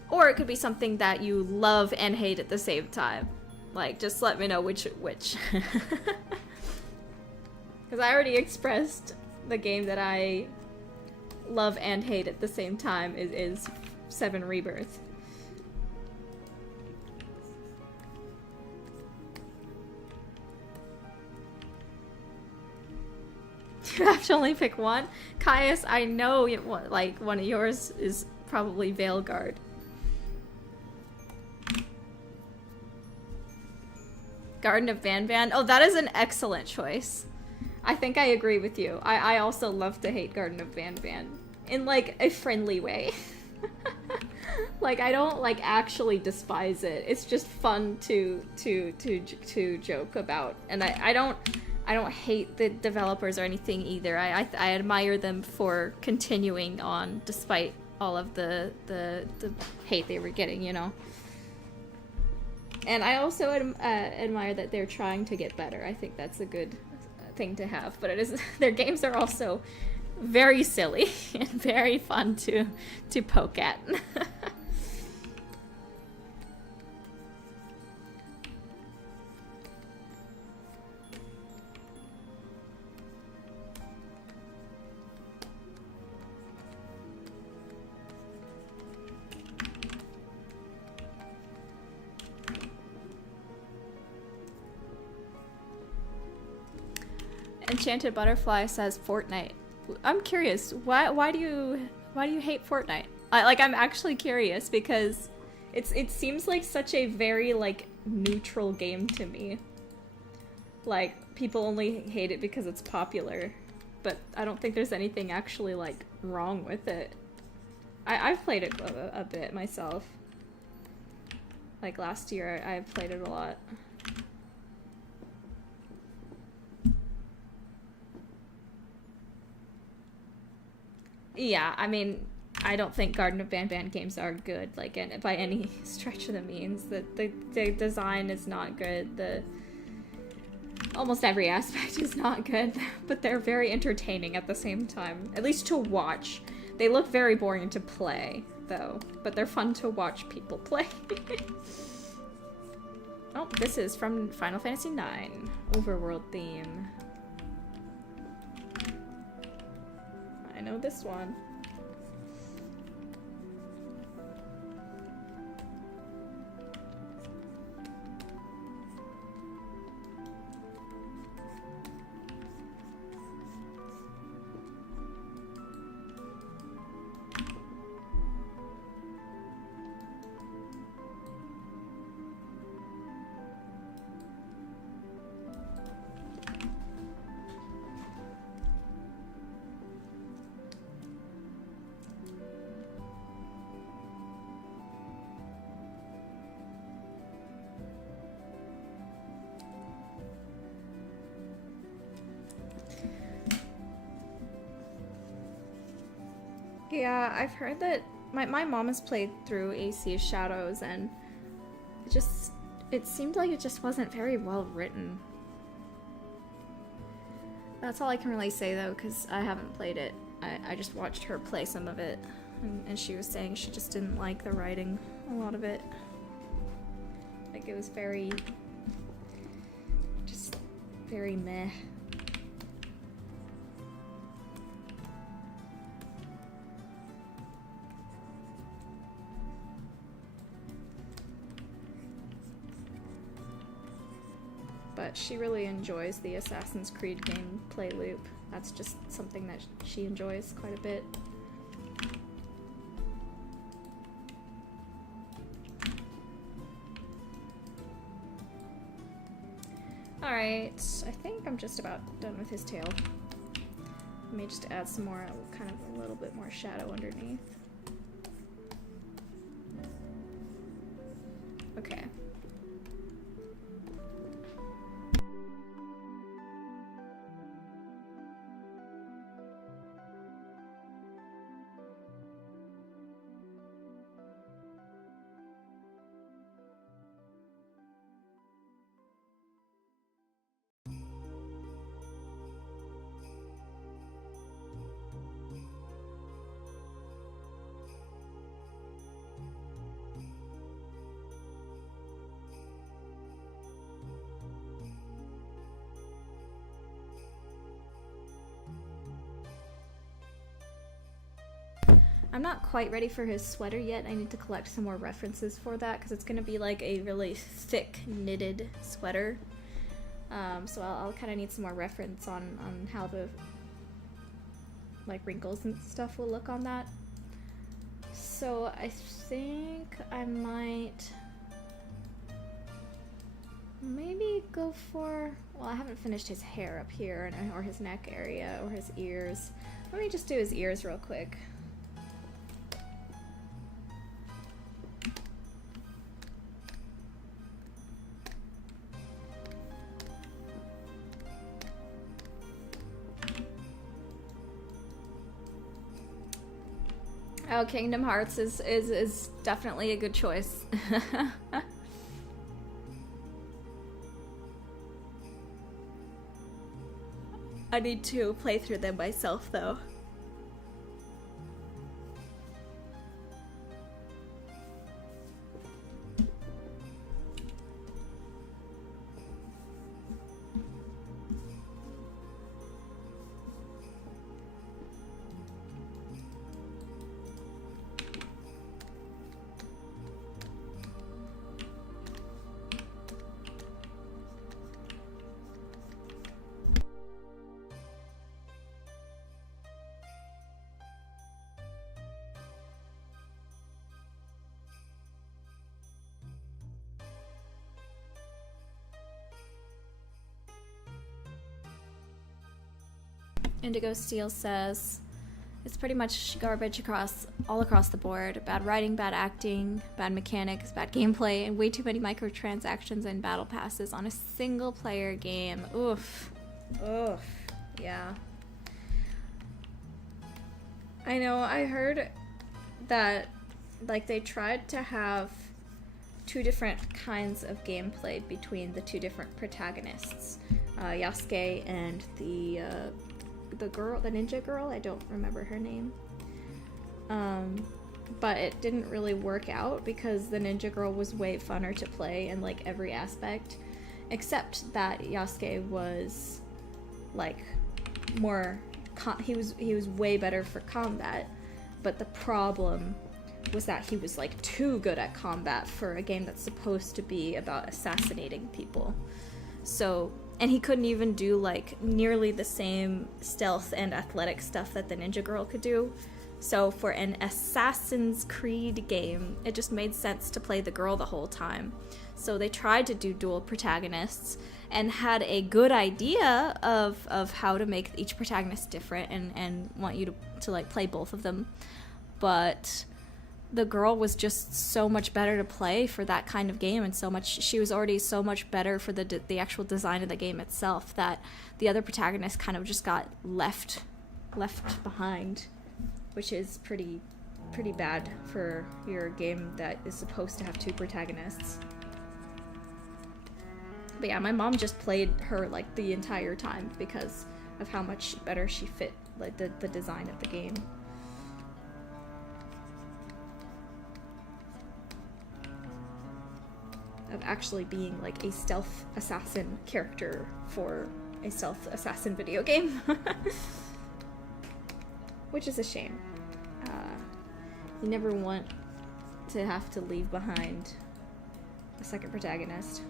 Or it could be something that you love and hate at the same time. Like, just let me know which. Because I already expressed the game that I love and hate at the same time is 7 Rebirth. You have to only pick one? Caius, I know like one of yours is probably Veilguard. Garden of Banban. Oh, that is an excellent choice. I think I agree with you. I also love to hate Garden of Banban in like a friendly way. Like I don't like actually despise it. It's just fun to joke about, and I don't hate the developers or anything either. I admire them for continuing on despite all of the hate they were getting, you know. And I also admire that they're trying to get better. I think that's a good thing to have. But it is their games are also very silly and very fun to poke at. Enchanted Butterfly says Fortnite. I'm curious, why do you hate Fortnite? I'm actually curious because it seems like such a very like neutral game to me. Like people only hate it because it's popular, but I don't think there's anything actually like wrong with it. I've played it a bit myself. Like last year I played it a lot. Yeah, I mean, I don't think Garden of Banban games are good, like, by any stretch of the means. The design is not good, almost every aspect is not good, but they're very entertaining at the same time, at least to watch. They look very boring to play, though, but they're fun to watch people play. Oh, this is from Final Fantasy IX, overworld theme. I know this one. Yeah, I've heard that my mom has played through AC of Shadows, and it seemed like it just wasn't very well written. That's all I can really say though, because I haven't played it. I just watched her play some of it, and she was saying she just didn't like the writing, a lot of it. Like it was very meh. that she really enjoys the Assassin's Creed gameplay loop. That's just something that she enjoys quite a bit. Alright, I think I'm just about done with his tail. Let me just add some more, kind of a little bit more shadow underneath. Okay. I'm not quite ready for his sweater yet. I need to collect some more references for that because it's going to be like a really thick knitted sweater. So I'll kind of need some more reference on how the like wrinkles and stuff will look on that. So I think I might maybe go for, well, I haven't finished his hair up here or his neck area or his ears. Let me just do his ears real quick. Oh, Kingdom Hearts is definitely a good choice. I need to play through them myself, though. Indigo Steel says, it's pretty much garbage all across the board. Bad writing, bad acting, bad mechanics, bad gameplay, and way too many microtransactions and battle passes on a single player game. Oof. Oof. Yeah. I know, I heard that like they tried to have two different kinds of gameplay between the two different protagonists. Yasuke and the girl, the ninja girl, I don't remember her name. But it didn't really work out because the ninja girl was way funner to play in like every aspect, except that Yasuke was like more, he was way better for combat, but the problem was that he was like too good at combat for a game that's supposed to be about assassinating people. So, and he couldn't even do like nearly the same stealth and athletic stuff that the ninja girl could do. So for an Assassin's Creed game, it just made sense to play the girl the whole time. So they tried to do dual protagonists and had a good idea of how to make each protagonist different and want you to like play both of them. But the girl was just so much better to play for that kind of game, and she was already so much better for the actual design of the game itself that the other protagonist kind of just got left behind, which is pretty bad for your game that is supposed to have two protagonists. But yeah, my mom just played her like the entire time because of how much better she fit like the design of the game. Of actually being like a stealth assassin character for a stealth assassin video game. Which is a shame. You never want to have to leave behind a second protagonist.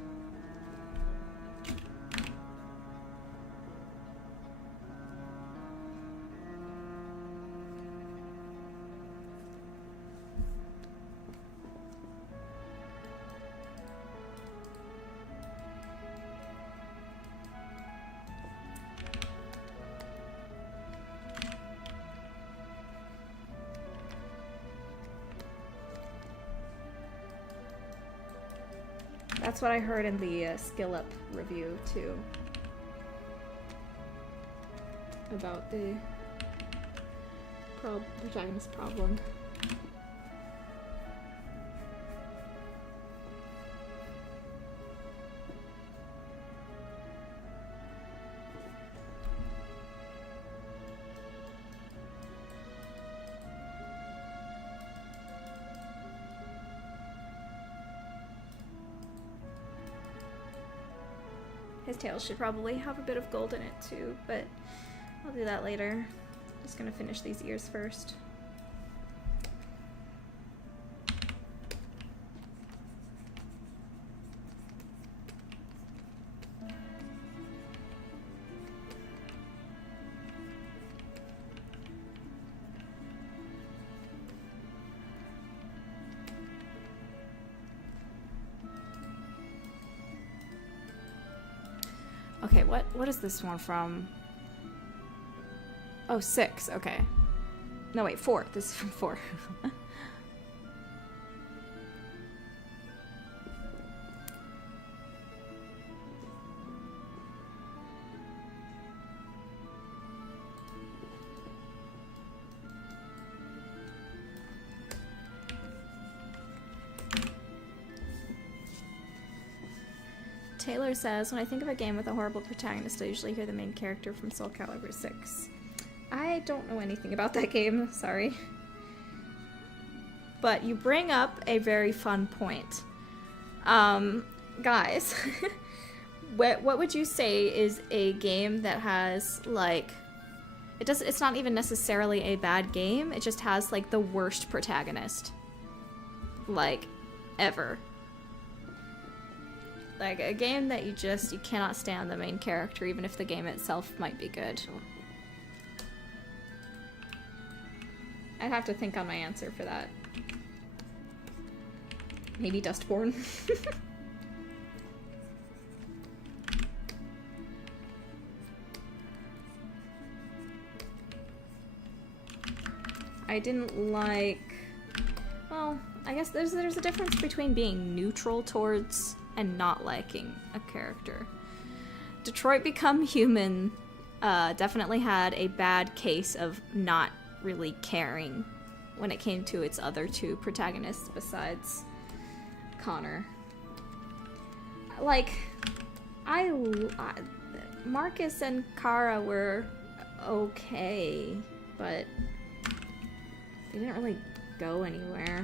That's what I heard in the Skill Up review, too. About the protagonist problem. His tail should probably have a bit of gold in it too, but I'll do that later. Just gonna finish these ears first. Okay, what is this one from? Oh, 6, okay. No, wait, 4. This is from 4. Taylor says, when I think of a game with a horrible protagonist, I usually hear the main character from Soul Calibur 6. I don't know anything about that game, sorry. But you bring up a very fun point. Guys, what would you say is a game that has, like, it's not even necessarily a bad game, it just has, like, the worst protagonist. Like, ever. Like, a game that you cannot stand the main character, even if the game itself might be good. I'd have to think on my answer for that. Maybe Dustborn? I didn't like... Well, I guess there's a difference between being neutral towards and not liking a character. Detroit Become Human definitely had a bad case of not really caring when it came to its other two protagonists besides Connor. Like, Marcus and Kara were okay, but they didn't really go anywhere.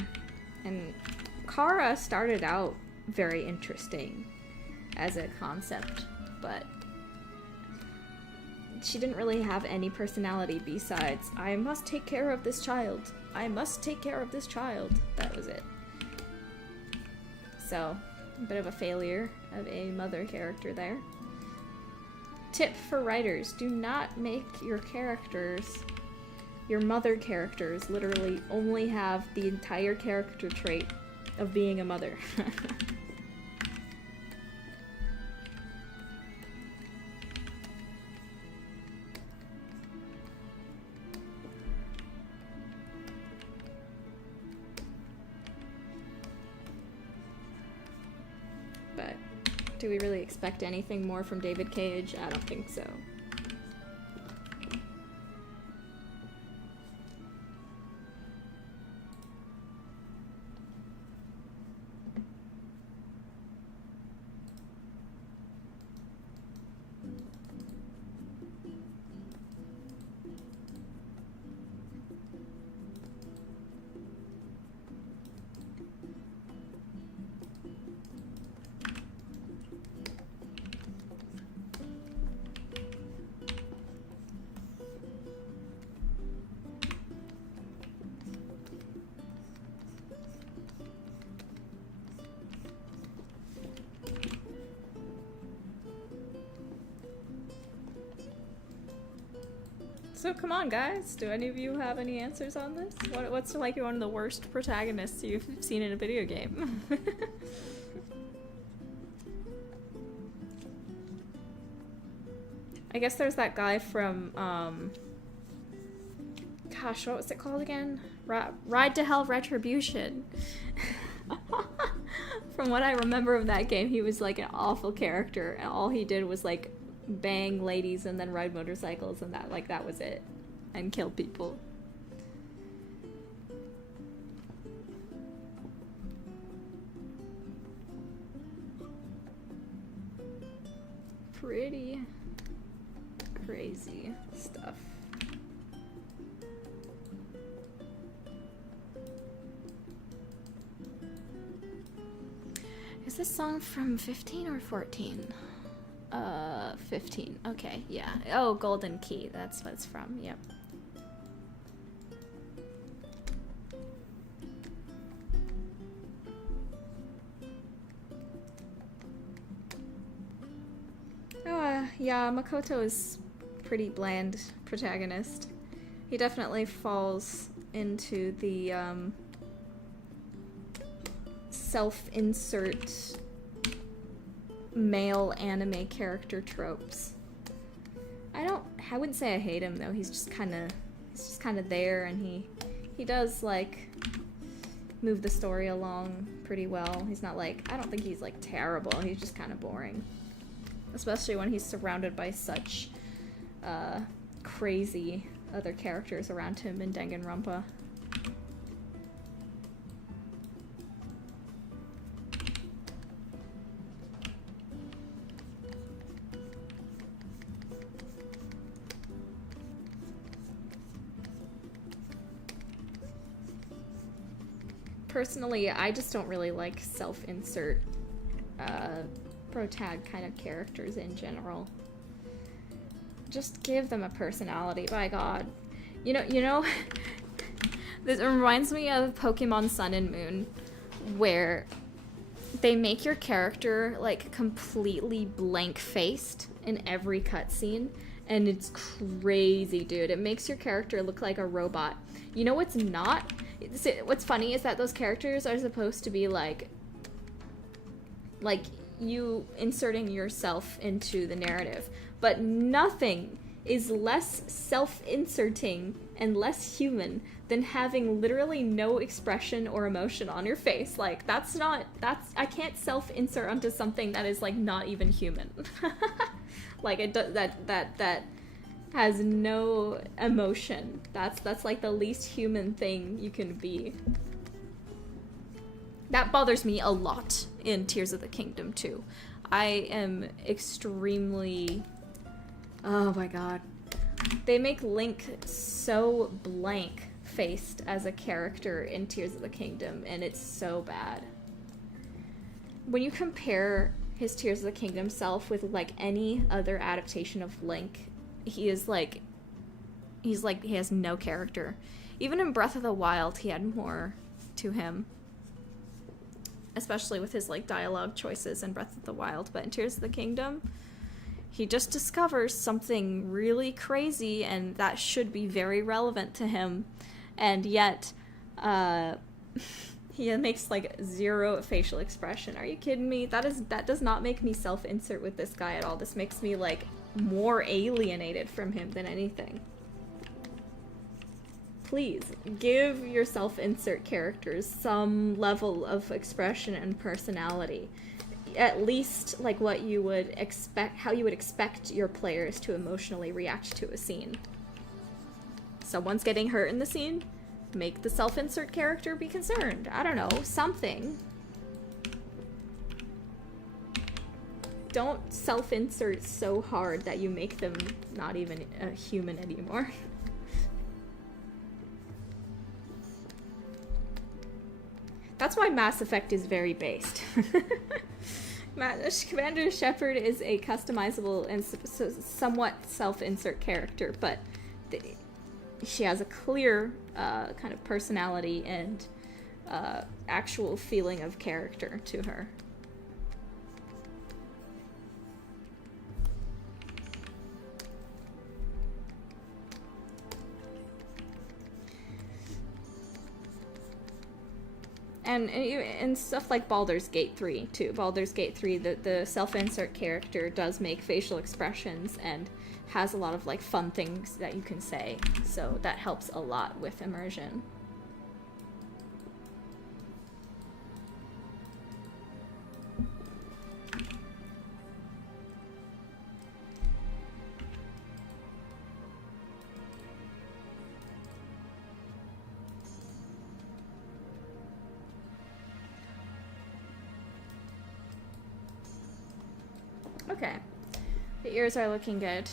And Kara started out very interesting as a concept, but she didn't really have any personality besides, I must take care of this child. I must take care of this child. That was it. So, a bit of a failure of a mother character there. Tip for writers, do not make your characters, your mother characters, literally only have the entire character trait of being a mother. But do we really expect anything more from David Cage? I don't think so. So come on, guys. Do any of you have any answers on this? What's like one of the worst protagonists you've seen in a video game? I guess there's that guy from, gosh, what was it called again? Ride to Hell Retribution. From what I remember of that game, he was like an awful character, and all he did was like bang ladies and then ride motorcycles, and that was it, and kill people. Pretty crazy stuff. Is this song from 15 or 14? 15. Okay, yeah. Oh, Golden Key. That's what it's from. Yep. Yeah, Makoto is pretty bland protagonist. He definitely falls into the self-insert male anime character tropes. I wouldn't say I hate him though. He's just kind of there, and he does like move the story along pretty well. He's not like, I don't think he's like terrible. He's just kind of boring. Especially when he's surrounded by such crazy other characters around him in Danganronpa. Personally, I just don't really like self-insert protag kind of characters in general. Just give them a personality, by God. You know, this reminds me of Pokemon Sun and Moon, where they make your character like completely blank-faced in every cutscene, and it's crazy, dude. It makes your character look like a robot. You know what's not? What's funny is that those characters are supposed to be like you inserting yourself into the narrative, but nothing is less self-inserting and less human than having literally no expression or emotion on your face. Like, I can't self-insert onto something that is like not even human. Like, that has no emotion. That's like the least human thing you can be. That bothers me a lot in Tears of the Kingdom too. I am extremely... Oh my god. They make Link so blank-faced as a character in Tears of the Kingdom, and it's so bad. When you compare his Tears of the Kingdom self with like any other adaptation of Link, he has no character. Even in Breath of the Wild, he had more to him. Especially with his like dialogue choices in Breath of the Wild, but in Tears of the Kingdom, he just discovers something really crazy, and that should be very relevant to him, and yet he makes like zero facial expression. Are you kidding me? That does not make me self-insert with this guy at all. This makes me like more alienated from him than anything. Please, give your self-insert characters some level of expression and personality. At least, like, what you would expect, how you would expect your players to emotionally react to a scene. Someone's getting hurt in the scene? Make the self-insert character be concerned. I don't know, something. Don't self-insert so hard that you make them not even a human anymore. That's why Mass Effect is very based. Commander Shepard is a customizable and somewhat self-insert character, but she has a clear kind of personality and actual feeling of character to her. And stuff like Baldur's Gate 3, too. Baldur's Gate 3, the self-insert character does make facial expressions and has a lot of, like, fun things that you can say. So that helps a lot with immersion. Okay. The ears are looking good.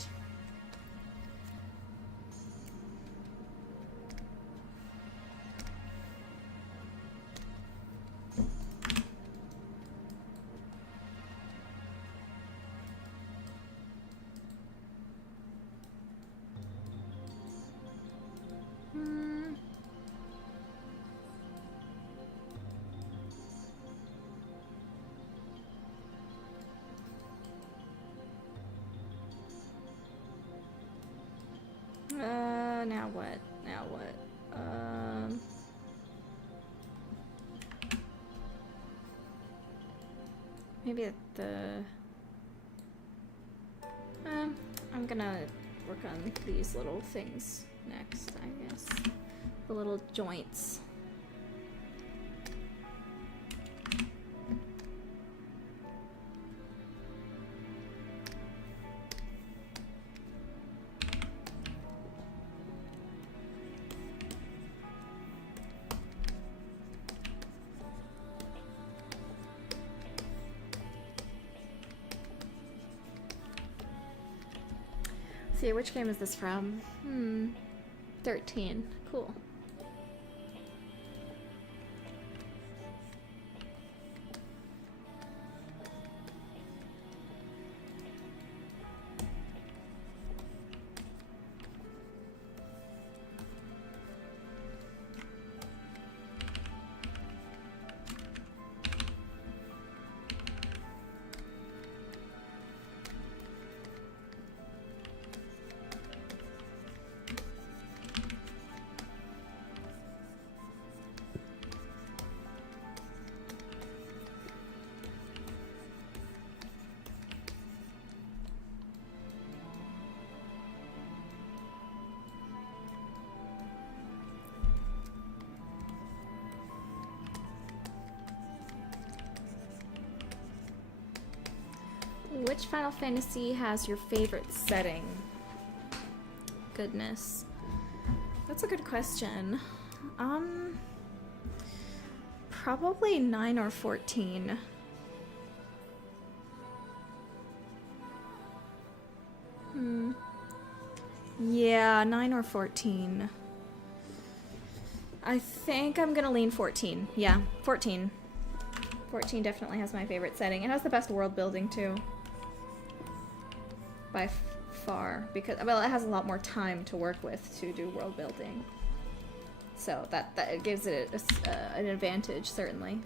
Now what? Now what? Maybe at the... I'm gonna work on these little things next, I guess. The little joints. See, which game is this from? 13. Cool. Which Final Fantasy has your favorite setting? Goodness. That's a good question. Probably 9 or 14. Yeah, 9 or 14. I think I'm gonna lean 14. Yeah, 14. 14 definitely has my favorite setting. It has the best world building too. By far, because, well, it has a lot more time to work with to do world building, so that it gives it an advantage, certainly.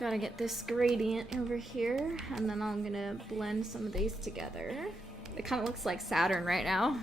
Gotta get this gradient over here, and then I'm gonna blend some of these together. It kind of looks like Saturn right now.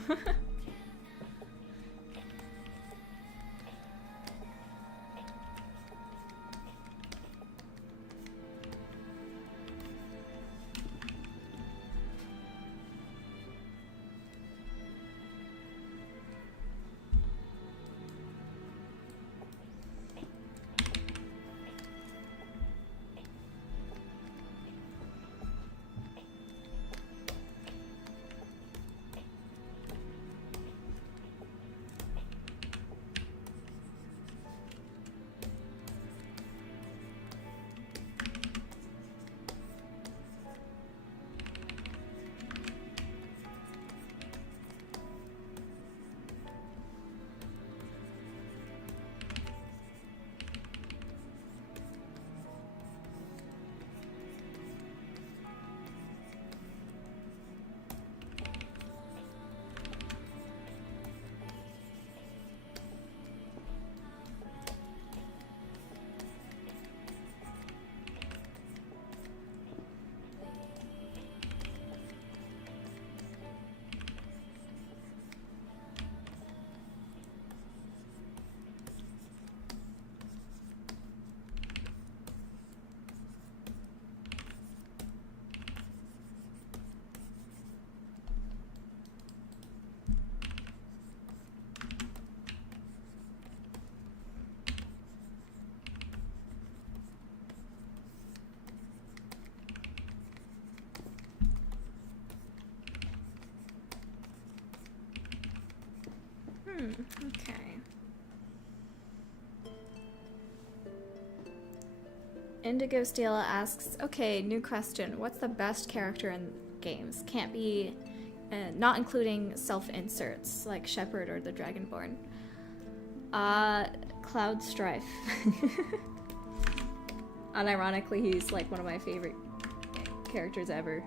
Okay. Indigo Stela asks, okay, new question. What's the best character in games? Can't be, not including self-inserts like Shepard or the Dragonborn. Cloud Strife. Unironically, he's like one of my favorite characters ever.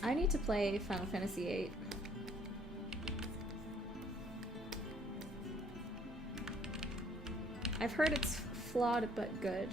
I need to play Final Fantasy VIII. I've heard it's flawed but good.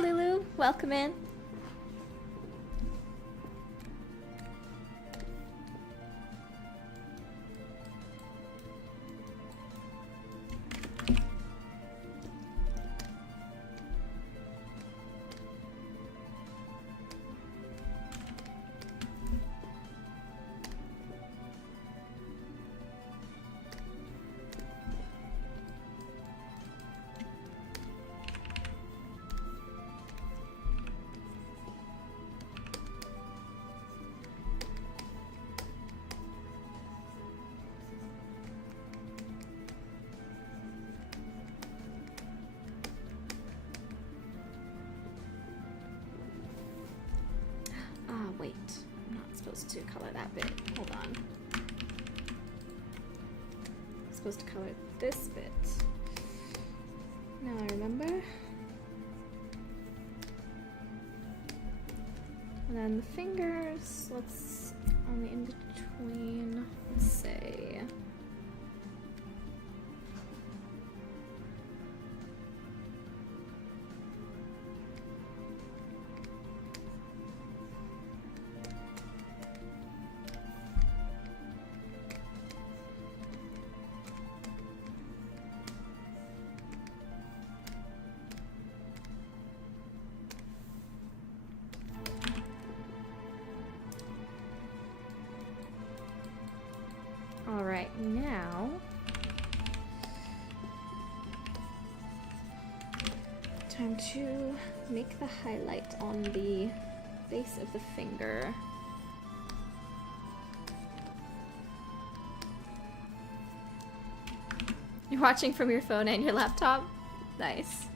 Lulu, welcome in. Wait, I'm not supposed to color that bit. Hold on. I'm supposed to color this bit. Now I remember. And then the fingers, let's, on the in-between, let's say. Alright, now time to make the highlight on the base of the finger. You're watching from your phone and your laptop? Nice.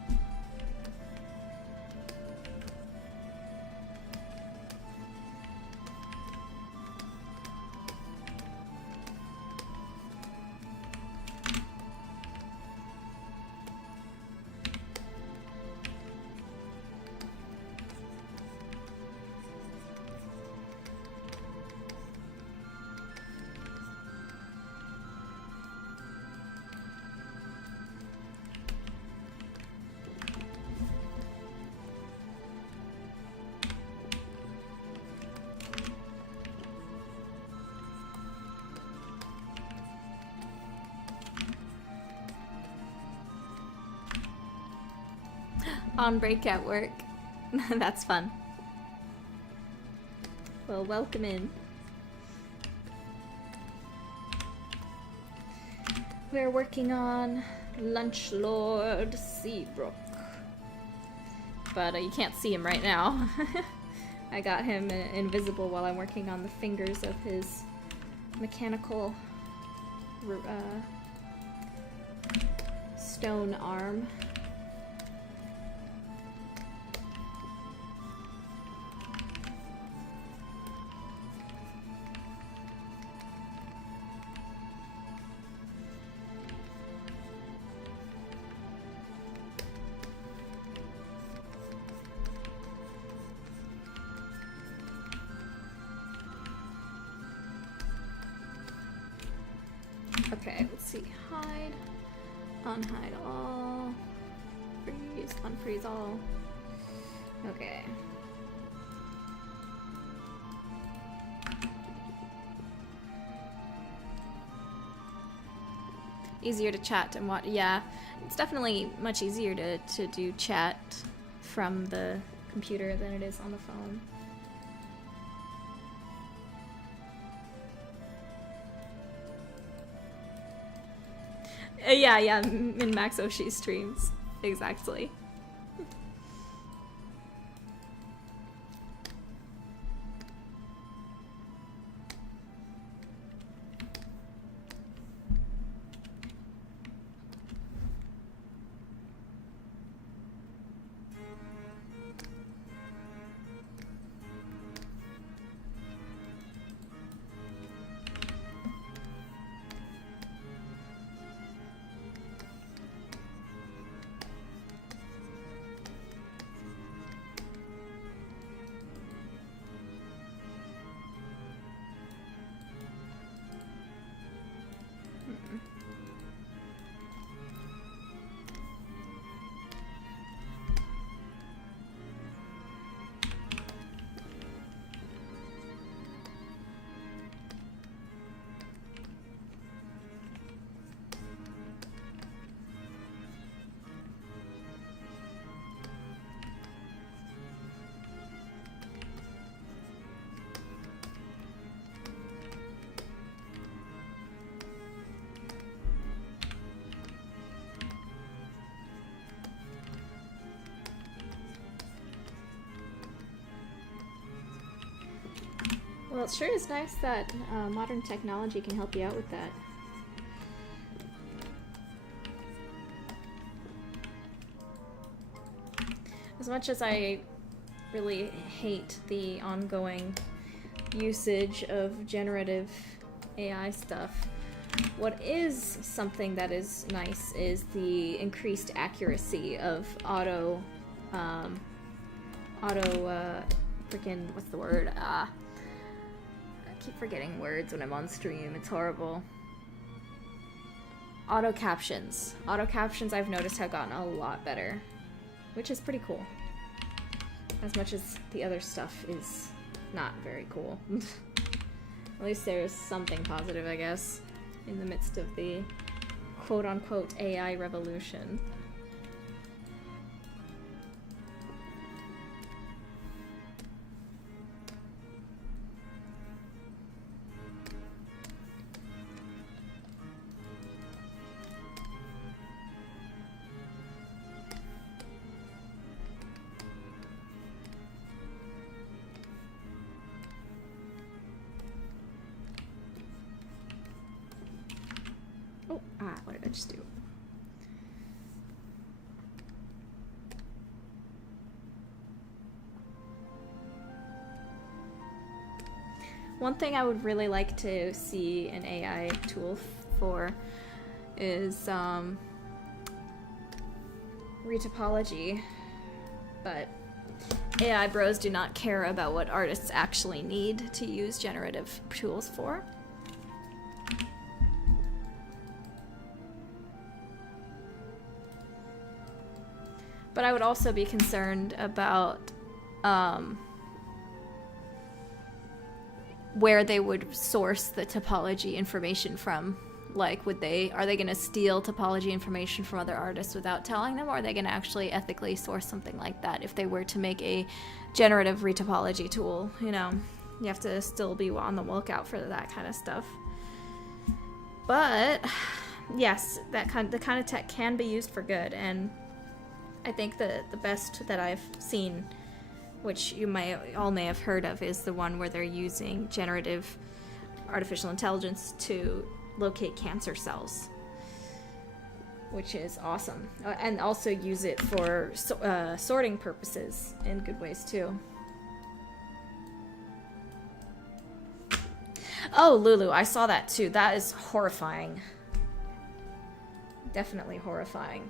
On break at work. That's fun. Well, welcome in. We're working on LUNCHLORD SEABROOKE. But you can't see him right now. I got him invisible while I'm working on the fingers of his mechanical stone arm. Okay, let's see. Hide, unhide all, freeze, unfreeze all. Okay. Easier to chat and watch. Yeah, it's definitely much easier to do chat from the computer than it is on the phone. Yeah, in Max Oshi streams. Exactly. Well, it sure is nice that modern technology can help you out with that. As much as I really hate the ongoing usage of generative AI stuff, what is something that is nice is the increased accuracy of freaking, what's the word? I keep forgetting words when I'm on stream. It's horrible. Auto captions. Auto captions I've noticed have gotten a lot better, which is pretty cool. As much as the other stuff is not very cool. At least there's something positive, I guess, in the midst of the quote-unquote AI revolution. What did I just do? One thing I would really like to see an AI tool for is retopology, but AI bros do not care about what artists actually need to use generative tools for. But I would also be concerned about where they would source the topology information from. Like, are they going to steal topology information from other artists without telling them, or are they going to actually ethically source something like that if they were to make a generative retopology tool? You know, you have to still be on the lookout for that kind of stuff. But yes, the kind of tech can be used for good, and I think the best that I've seen, which you all may have heard of, is the one where they're using generative artificial intelligence to locate cancer cells, which is awesome. And also use it for sorting purposes in good ways too. Oh, Lulu, I saw that too. That is horrifying. Definitely horrifying.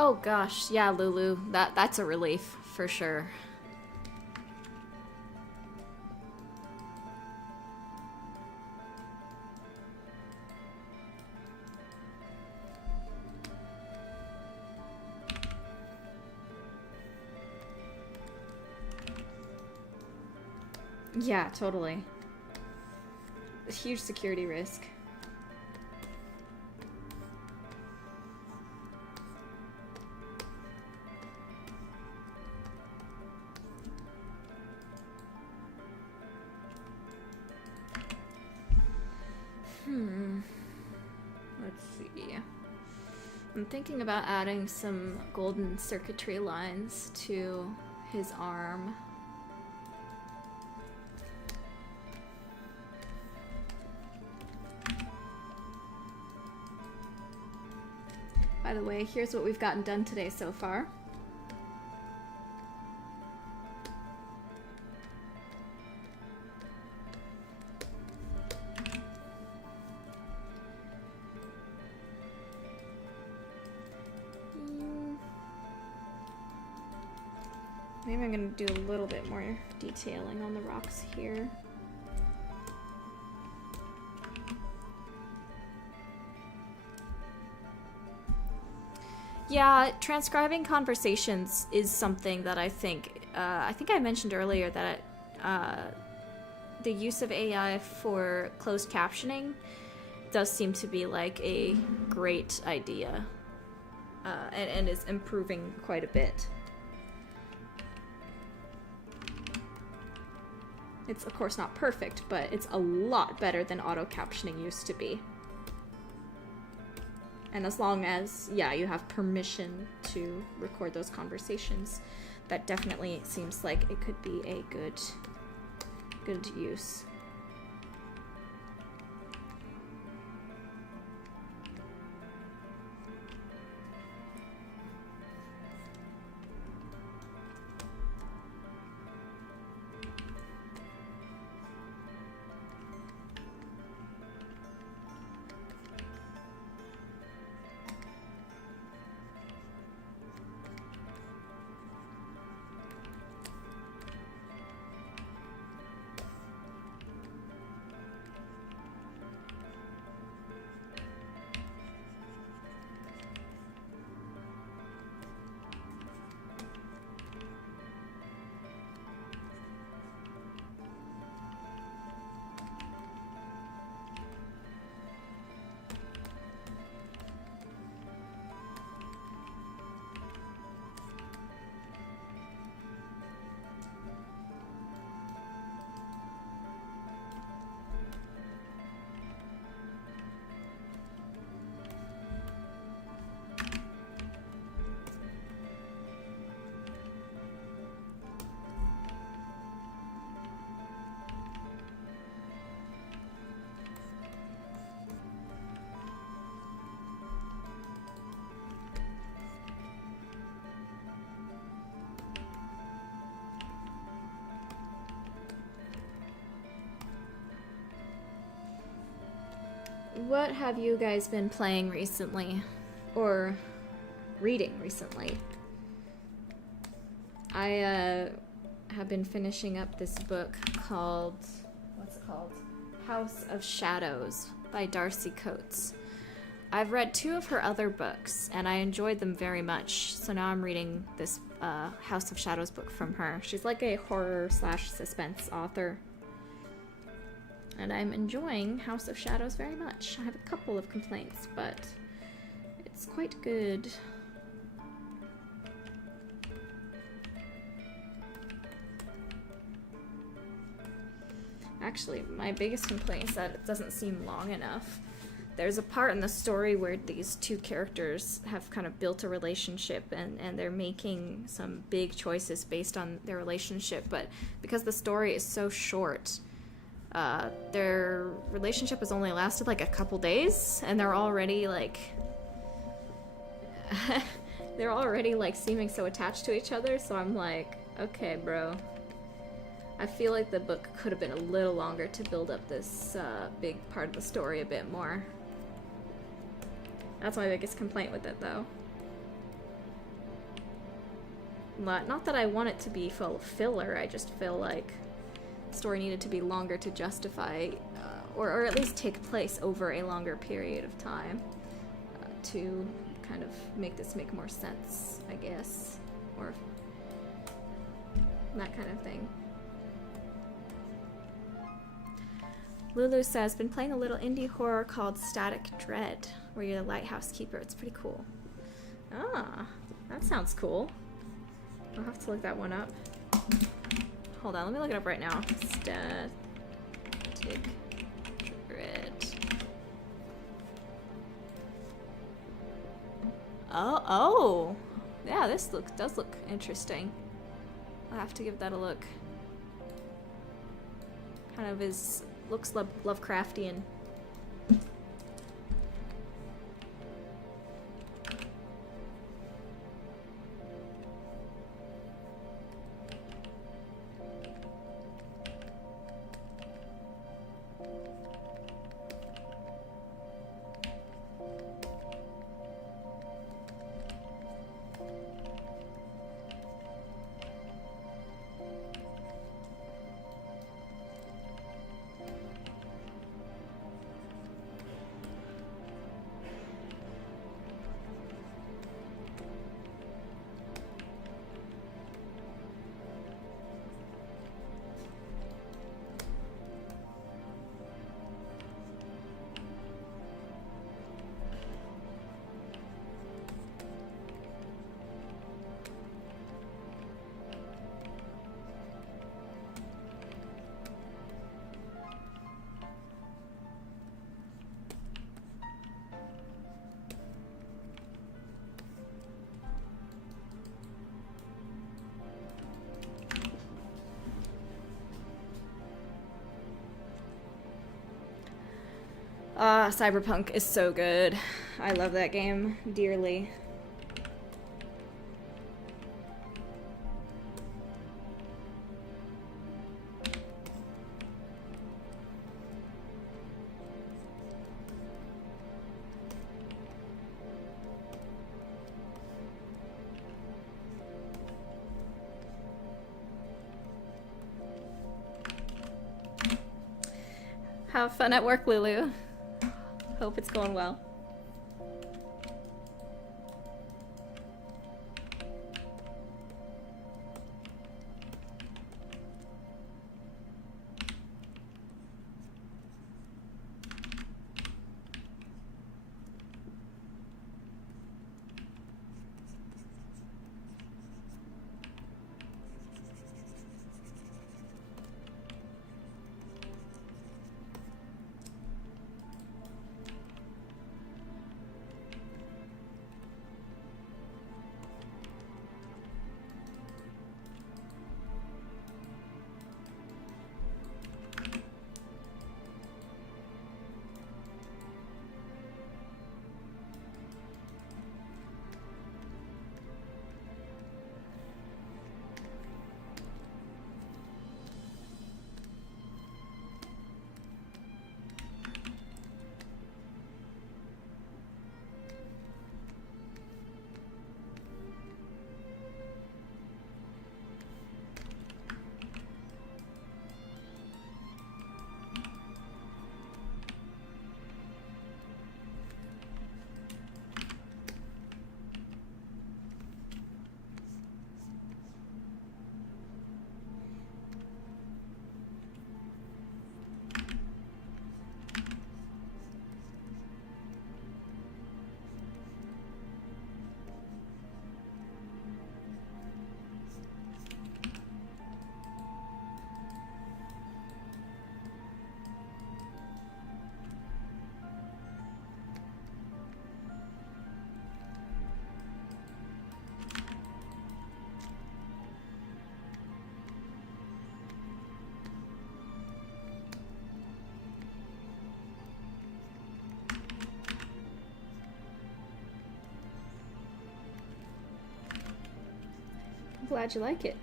Oh gosh, yeah, Lulu, that's a relief for sure. Yeah, totally. A huge security risk. Let's see. I'm thinking about adding some golden circuitry lines to his arm. By the way, here's what we've gotten done today so far. Maybe I'm gonna do a little bit more detailing on the rocks here. Yeah, transcribing conversations is something that I think I mentioned earlier that the use of AI for closed captioning does seem to be like a great idea, and is improving quite a bit. It's of course not perfect, but it's a lot better than auto captioning used to be. And as long as, yeah, you have permission to record those conversations, that definitely seems like it could be a good use. What have you guys been playing recently? Or reading recently? I have been finishing up this book called, what's it called? House of Shadows by Darcy Coates. I've read 2 of her other books, and I enjoyed them very much, so now I'm reading this House of Shadows book from her. She's like a horror/suspense author. And I'm enjoying House of Shadows very much. I have a couple of complaints, but it's quite good. Actually, my biggest complaint is that it doesn't seem long enough. There's a part in the story where these 2 characters have kind of built a relationship, and they're making some big choices based on their relationship, but because the story is so short, their relationship has only lasted like a couple days, and they're already like seeming so attached to each other, so I'm like, okay, bro. I feel like the book could have been a little longer to build up this big part of the story a bit more. That's my biggest complaint with it, though. Not that I want it to be full of filler, I just feel like the story needed to be longer to justify, or at least take place over a longer period of time to kind of make this make more sense, I guess, or that kind of thing. Lulu says, been playing a little indie horror called Static Dread, where you're the lighthouse keeper. It's pretty cool. Ah, that sounds cool. I'll have to look that one up. Hold on, let me look it up right now. Static Dread. Oh, yeah, this does look interesting. I'll have to give that a look. Kind of looks Lovecraftian. Cyberpunk is so good. I love that game dearly. Have fun at work, Lulu. Hope it's going well. Glad you like it.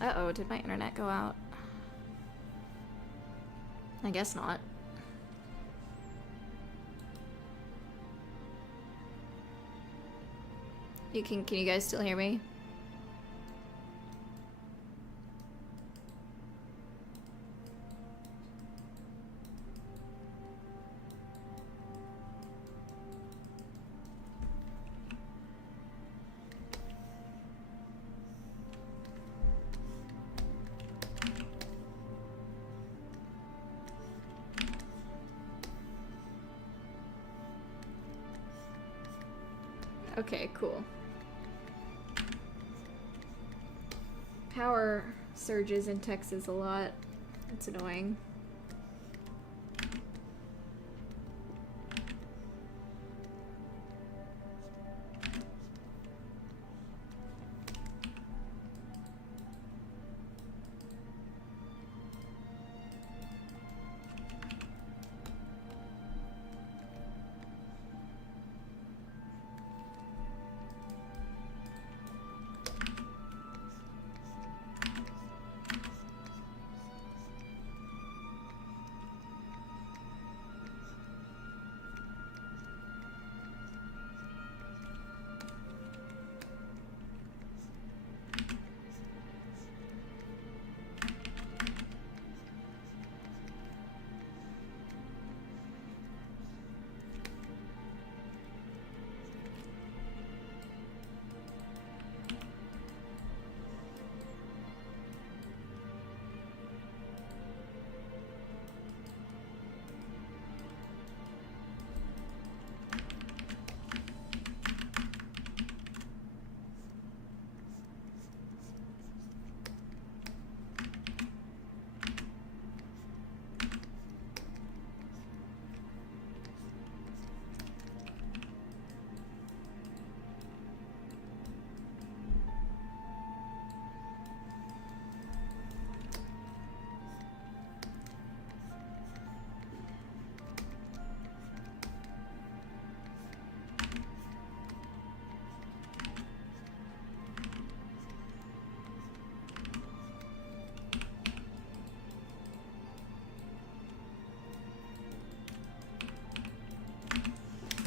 Uh-oh, did my internet go out? I guess not. Can you guys still hear me? Okay, cool. Power surges in Texas a lot. It's annoying.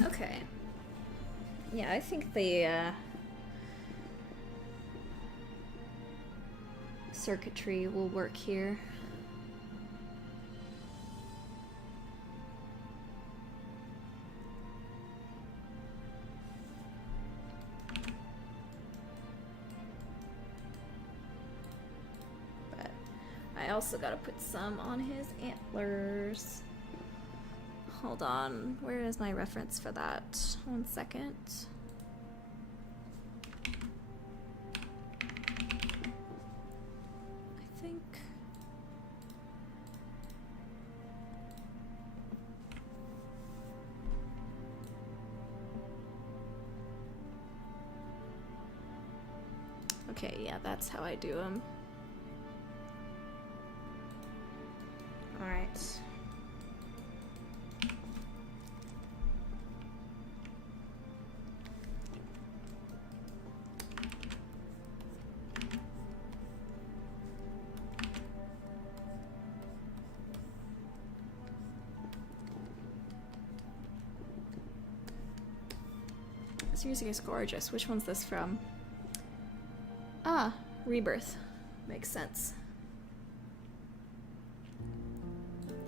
Okay. Yeah, I think the circuitry will work here. But I also gotta put some on his antlers. Hold on, where is my reference for that? 1 second. I think... Okay, yeah, that's how I do them. Alright. This music is gorgeous. Which one's this from? Ah, Rebirth. Makes sense.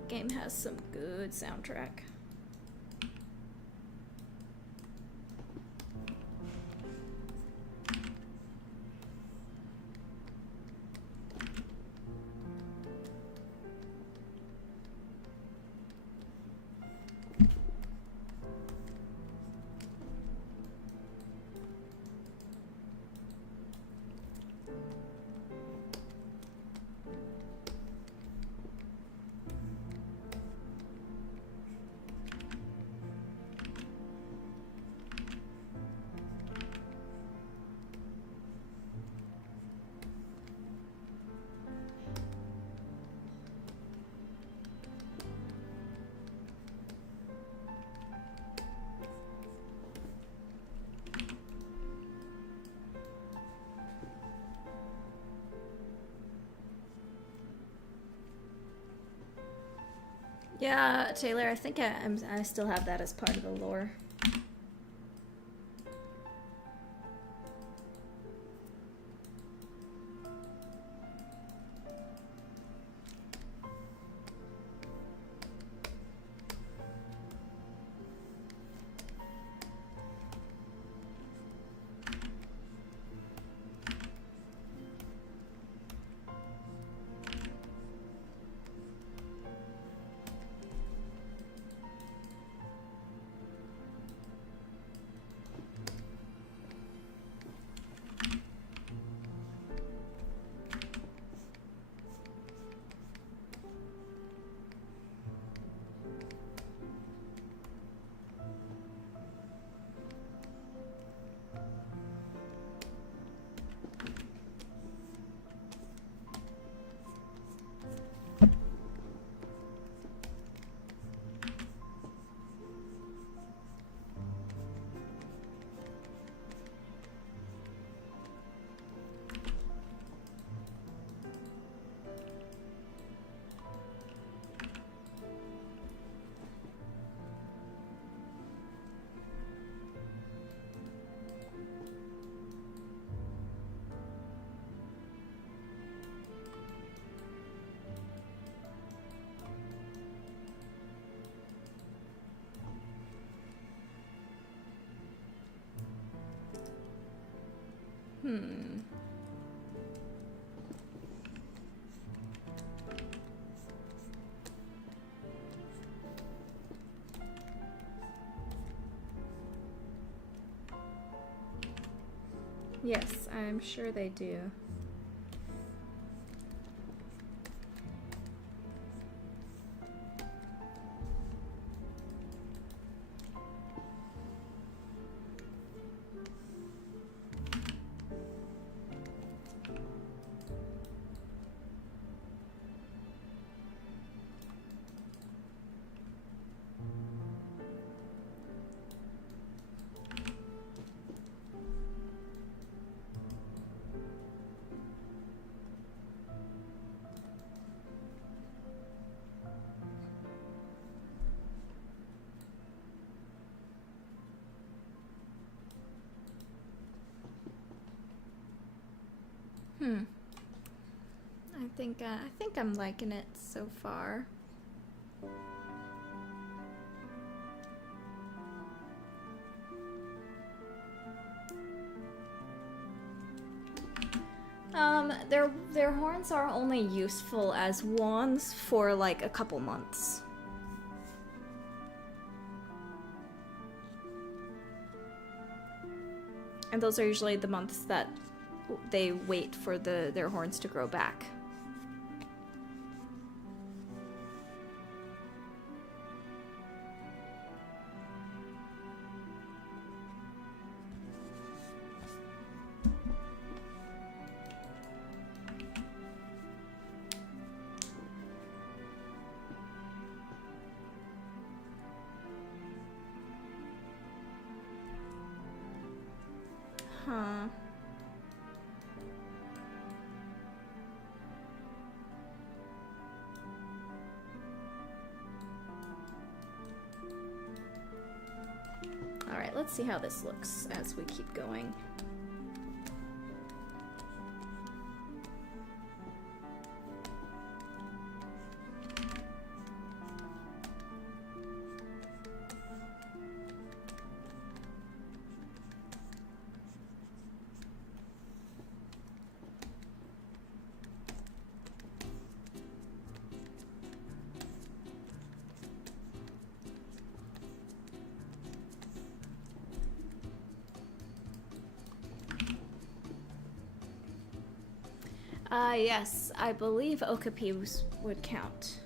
Game has some good soundtrack. Yeah, Taylor, I think I still have that as part of the lore. Yes, I'm sure they do. I think I'm liking it so far. Their horns are only useful as wands for like a couple months. And those are usually the months that they wait for their horns to grow back. Huh. Alright, let's see how this looks as we keep going. Yes, I believe okapis would count.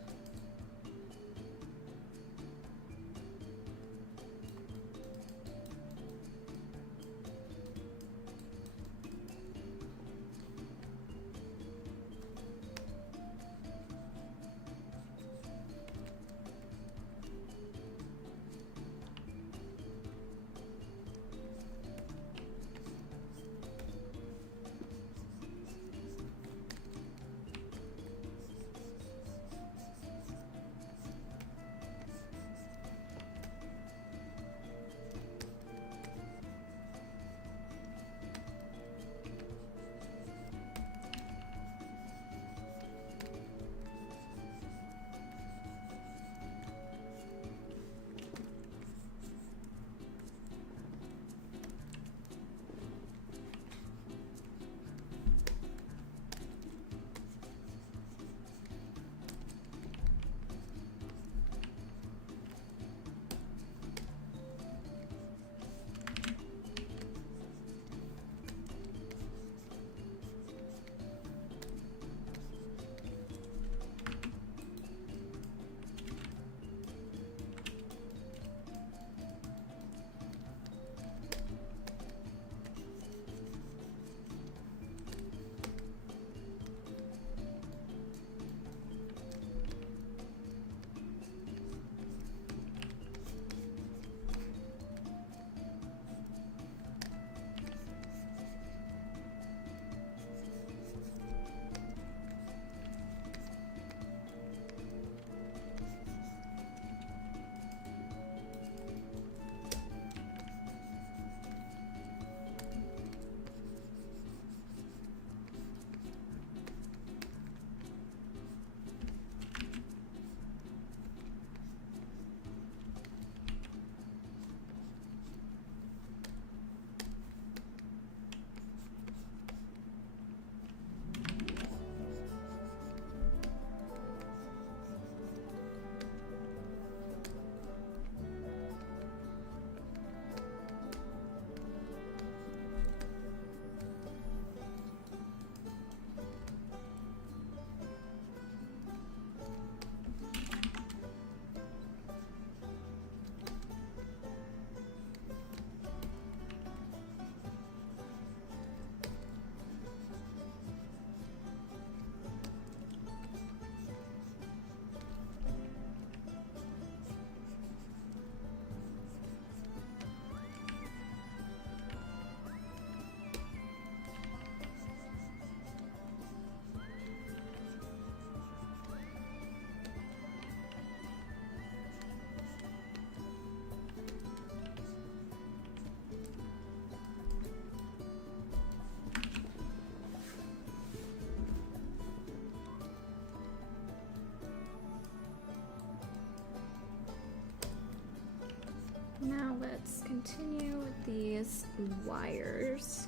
continue with these wires.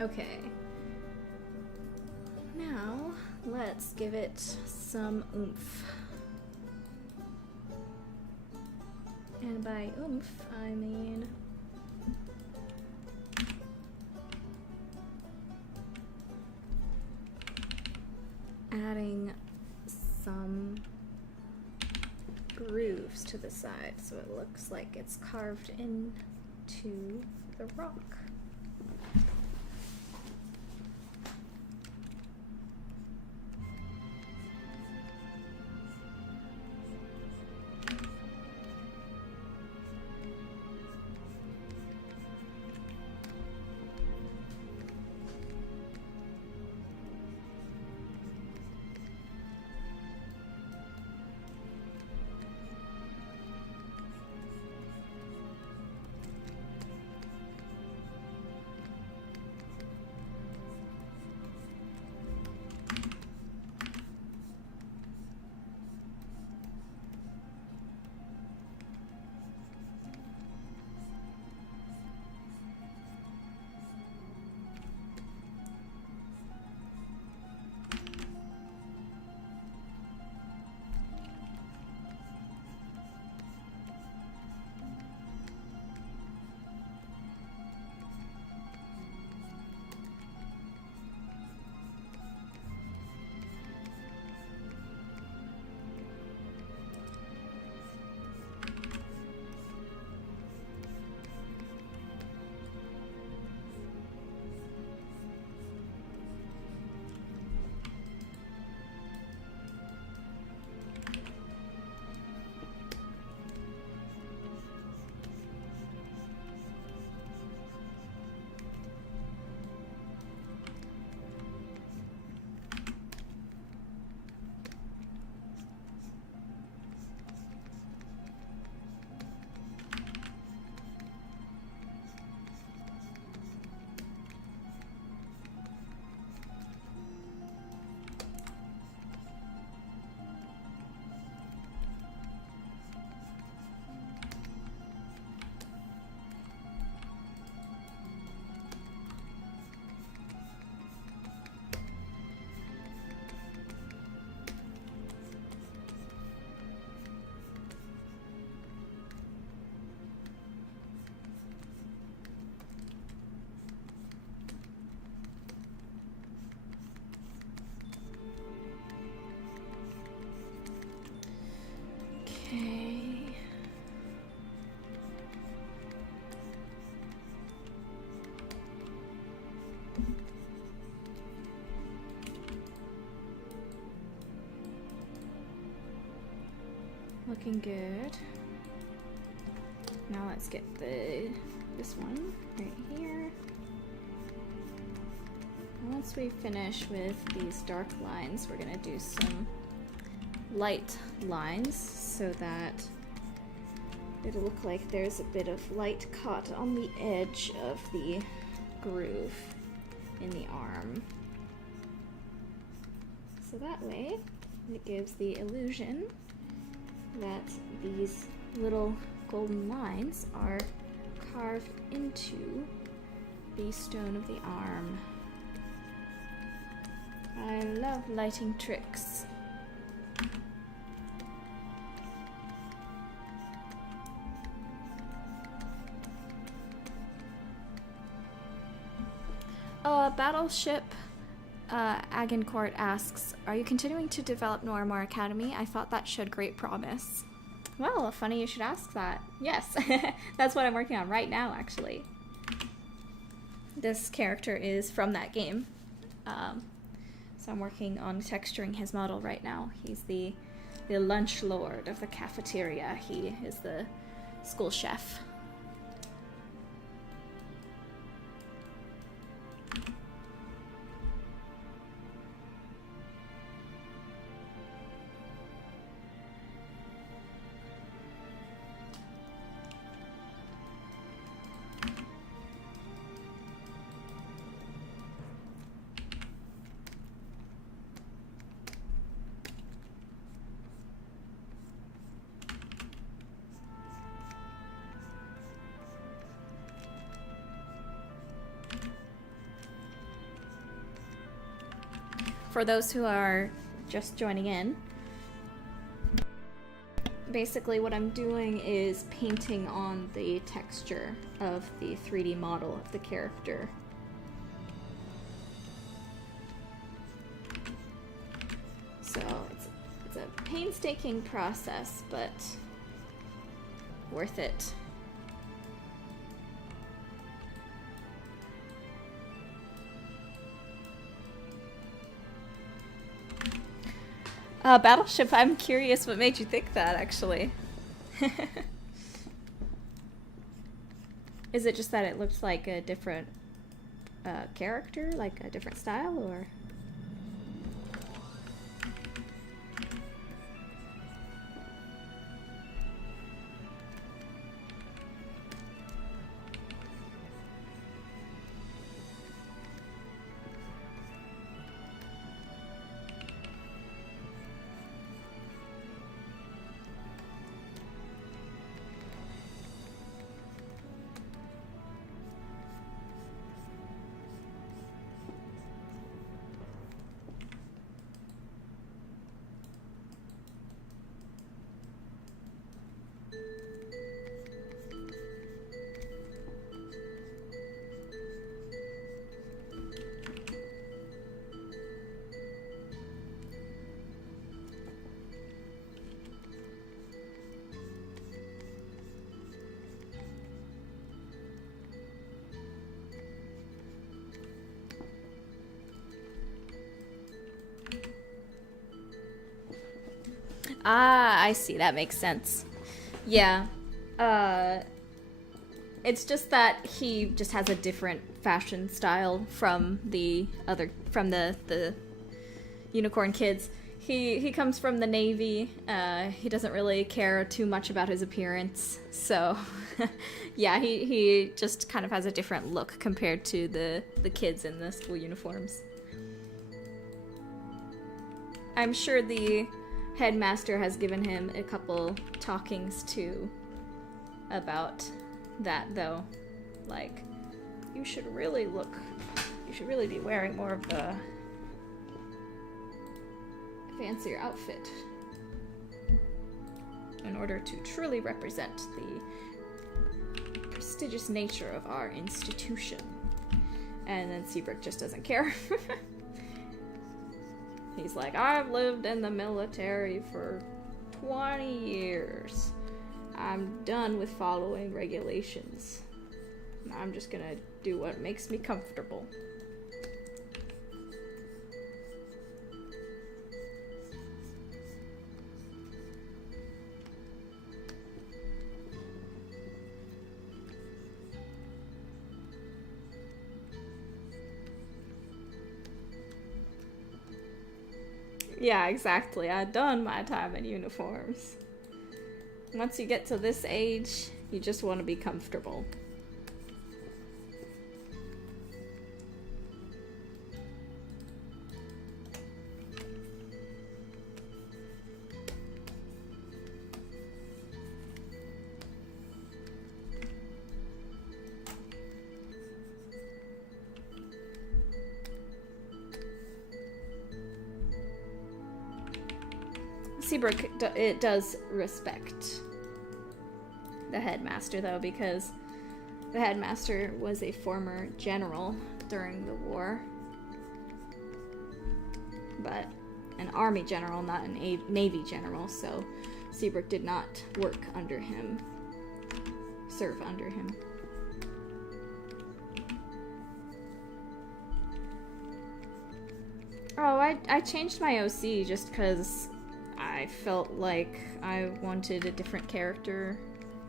Okay. Now, let's give it some oomph. And by oomph, I mean adding some grooves to the side so it looks like it's carved into the rock. Looking good. Now let's get this one right here. And once we finish with these dark lines, we're gonna do some light lines so that it'll look like there's a bit of light caught on the edge of the groove in the arm. So that way, it gives the illusion that these little golden lines are carved into the stone of the arm. I love lighting tricks. Battleship Agincourt asks, are you continuing to develop Noirmore Academy? I thought that showed great promise. Well, funny you should ask that. Yes, that's what I'm working on right now, actually. This character is from that game. So I'm working on texturing his model right now. He's the LUNCHLORD of the cafeteria. He is the school chef. For those who are just joining in, basically what I'm doing is painting on the texture of the 3D model of the character. So it's a painstaking process, but worth it. Battleship, I'm curious what made you think that, actually. Is it just that it looked like a different character, like a different style, or? Ah, I see. That makes sense. Yeah. It's just that he just has a different fashion style from the unicorn kids. He comes from the Navy. He doesn't really care too much about his appearance. So, yeah, he just kind of has a different look compared to the kids in the school uniforms. I'm sure the headmaster has given him a couple talkings too about that, though. Like, you should really be wearing more of the fancier outfit in order to truly represent the prestigious nature of our institution. And then SEABROOKE just doesn't care. He's like, I've lived in the military for 20 years. I'm done with following regulations. I'm just gonna do what makes me comfortable. Yeah, exactly. I've done my time in uniforms. Once you get to this age, you just want to be comfortable. Seabrook, it does respect the headmaster, though, because the headmaster was a former general during the war. But an army general, not a navy general, so Seabrook did not work under him, serve under him. Oh, I changed my OC just because I felt like I wanted a different character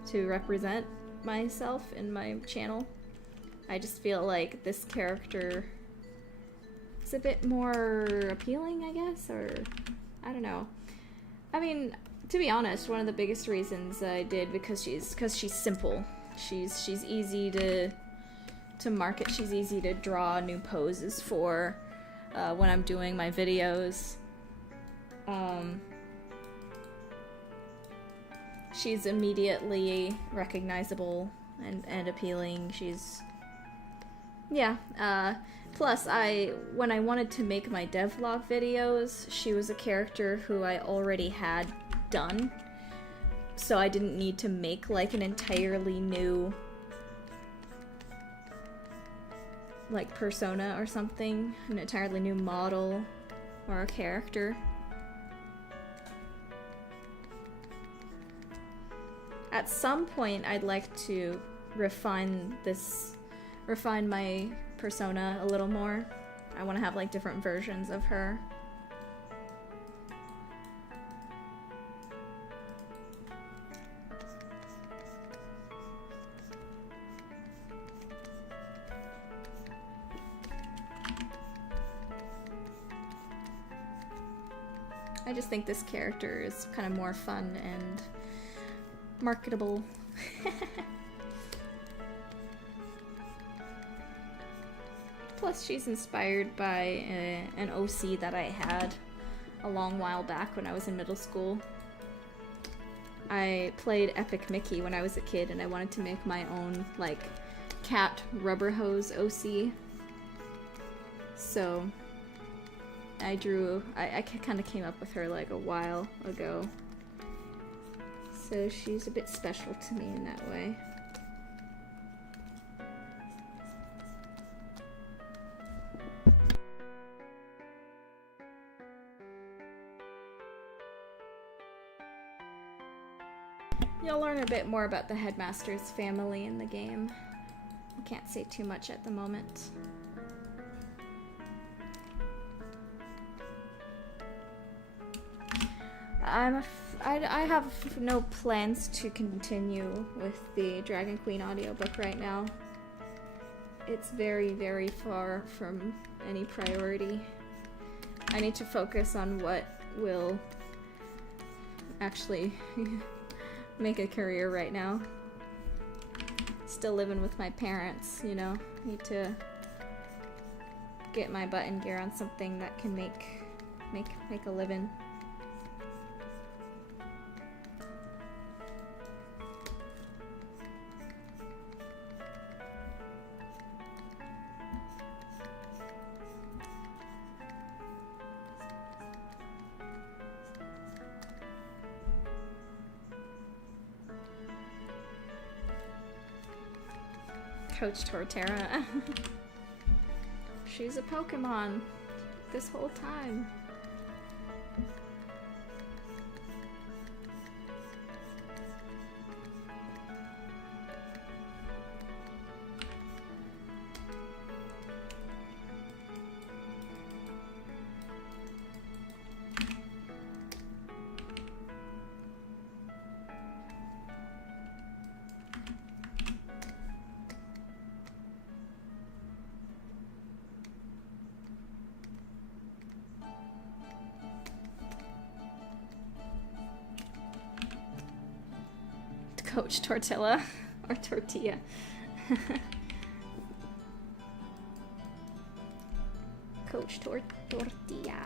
to represent myself in my channel. I just feel like this character is a bit more appealing, I guess, or I don't know. I mean, to be honest, one of the biggest reasons I did because she's simple. She's easy to market. She's easy to draw new poses for when I'm doing my videos. She's immediately recognizable and appealing. She's... yeah. Plus, when I wanted to make my devlog videos, she was a character who I already had done. So I didn't need to make, like, an entirely new, like, persona or something. An entirely new model or a character. At some point, I'd like to refine my persona a little more. I want to have, like, different versions of her. I just think this character is kind of more fun and marketable. Plus, she's inspired by an OC that I had a long while back when I was in middle school. I played Epic Mickey when I was a kid, and I wanted to make my own, like, cat rubber hose OC. So I kind of came up with her, like, a while ago. So she's a bit special to me in that way. You'll learn a bit more about the headmaster's family in the game. I can't say too much at the moment. I have no plans to continue with the Dragon Queen audiobook right now. It's very, very far from any priority. I need to focus on what will actually make a career right now. Still living with my parents, you know. Need to get my butt in gear on something that can make a living. Coach Torterra. She's a Pokemon this whole time. Coach Tortilla. Or Tortilla. Coach Tortilla.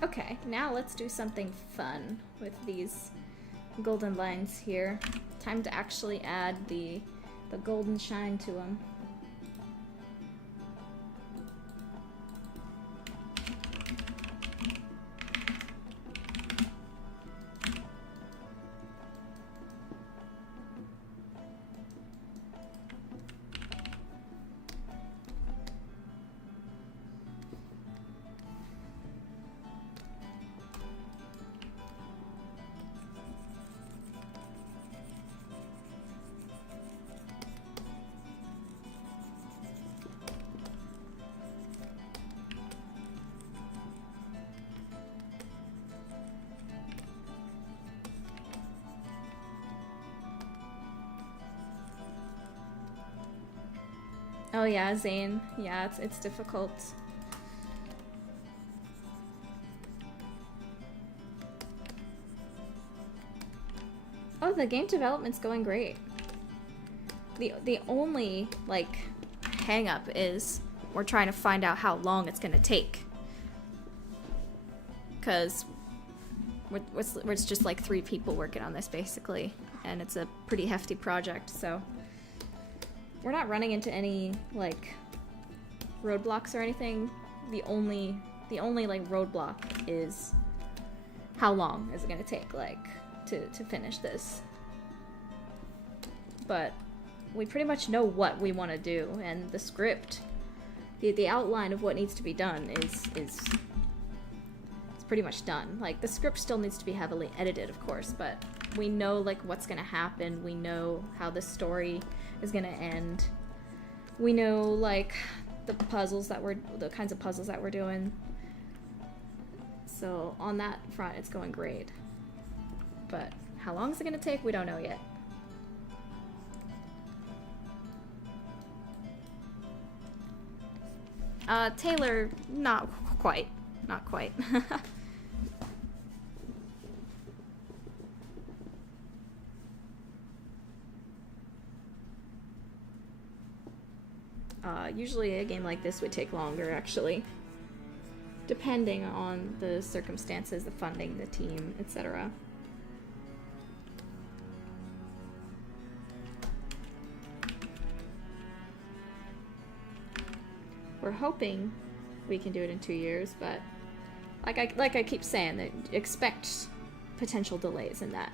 Okay, now let's do something fun with these golden lines here. Time to actually add the golden shine to them. Oh yeah, Zane. Yeah, it's difficult. Oh, the game development's going great. The only, like, hang-up is we're trying to find out how long it's gonna take. Because it's just like 3 people working on this, basically. And it's a pretty hefty project, so... We're not running into any, like, roadblocks or anything. The only like, roadblock is how long is it gonna take, like, to finish this. But we pretty much know what we want to do, and the script, the outline of what needs to be done is pretty much done. Like, the script still needs to be heavily edited, of course, but we know, like, what's gonna happen. We know how the story is gonna end. We know, like, the kinds of puzzles that we're doing. So on that front, it's going great. But how long is it gonna take? We don't know yet. Taylor, not quite. Not quite. Usually a game like this would take longer, actually. Depending on the circumstances, the funding, the team, etc. We're hoping we can do it in 2 years, but like I keep saying, that expect potential delays in that.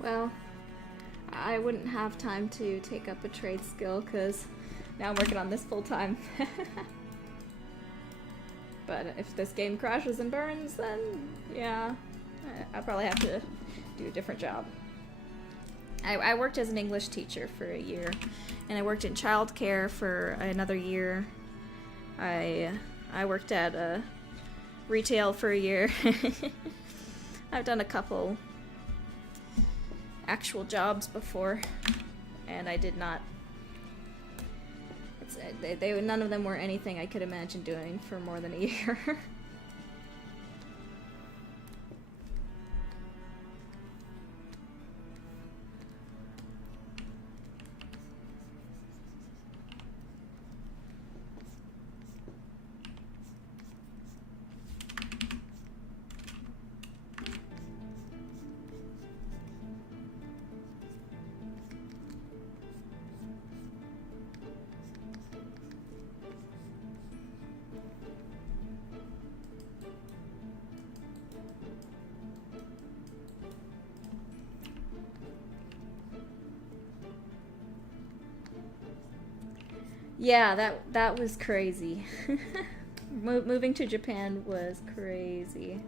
Well, I wouldn't have time to take up a trade skill because now I'm working on this full time. But if this game crashes and burns, then yeah, I'll probably have to do a different job. I worked as an English teacher for a year, and I worked in childcare for another year. I worked at retail for a year. I've done a couple actual jobs before, and I did not. None of them were anything I could imagine doing for more than a year. Yeah, that was crazy. Moving to Japan was crazy.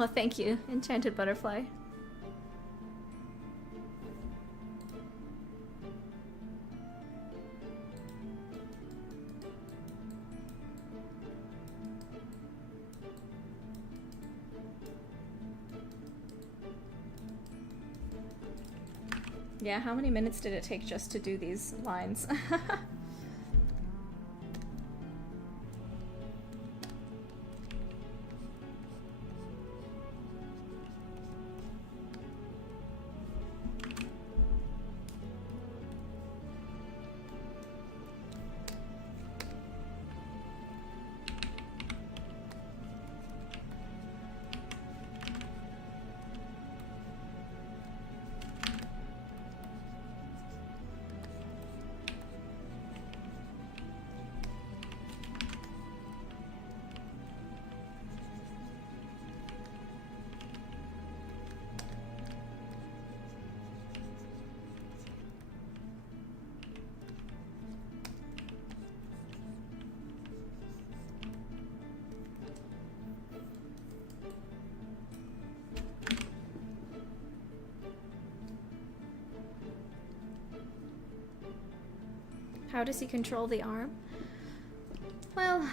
Oh, thank you, Enchanted Butterfly. Yeah, how many minutes did it take just to do these lines? How does he control the arm? Well,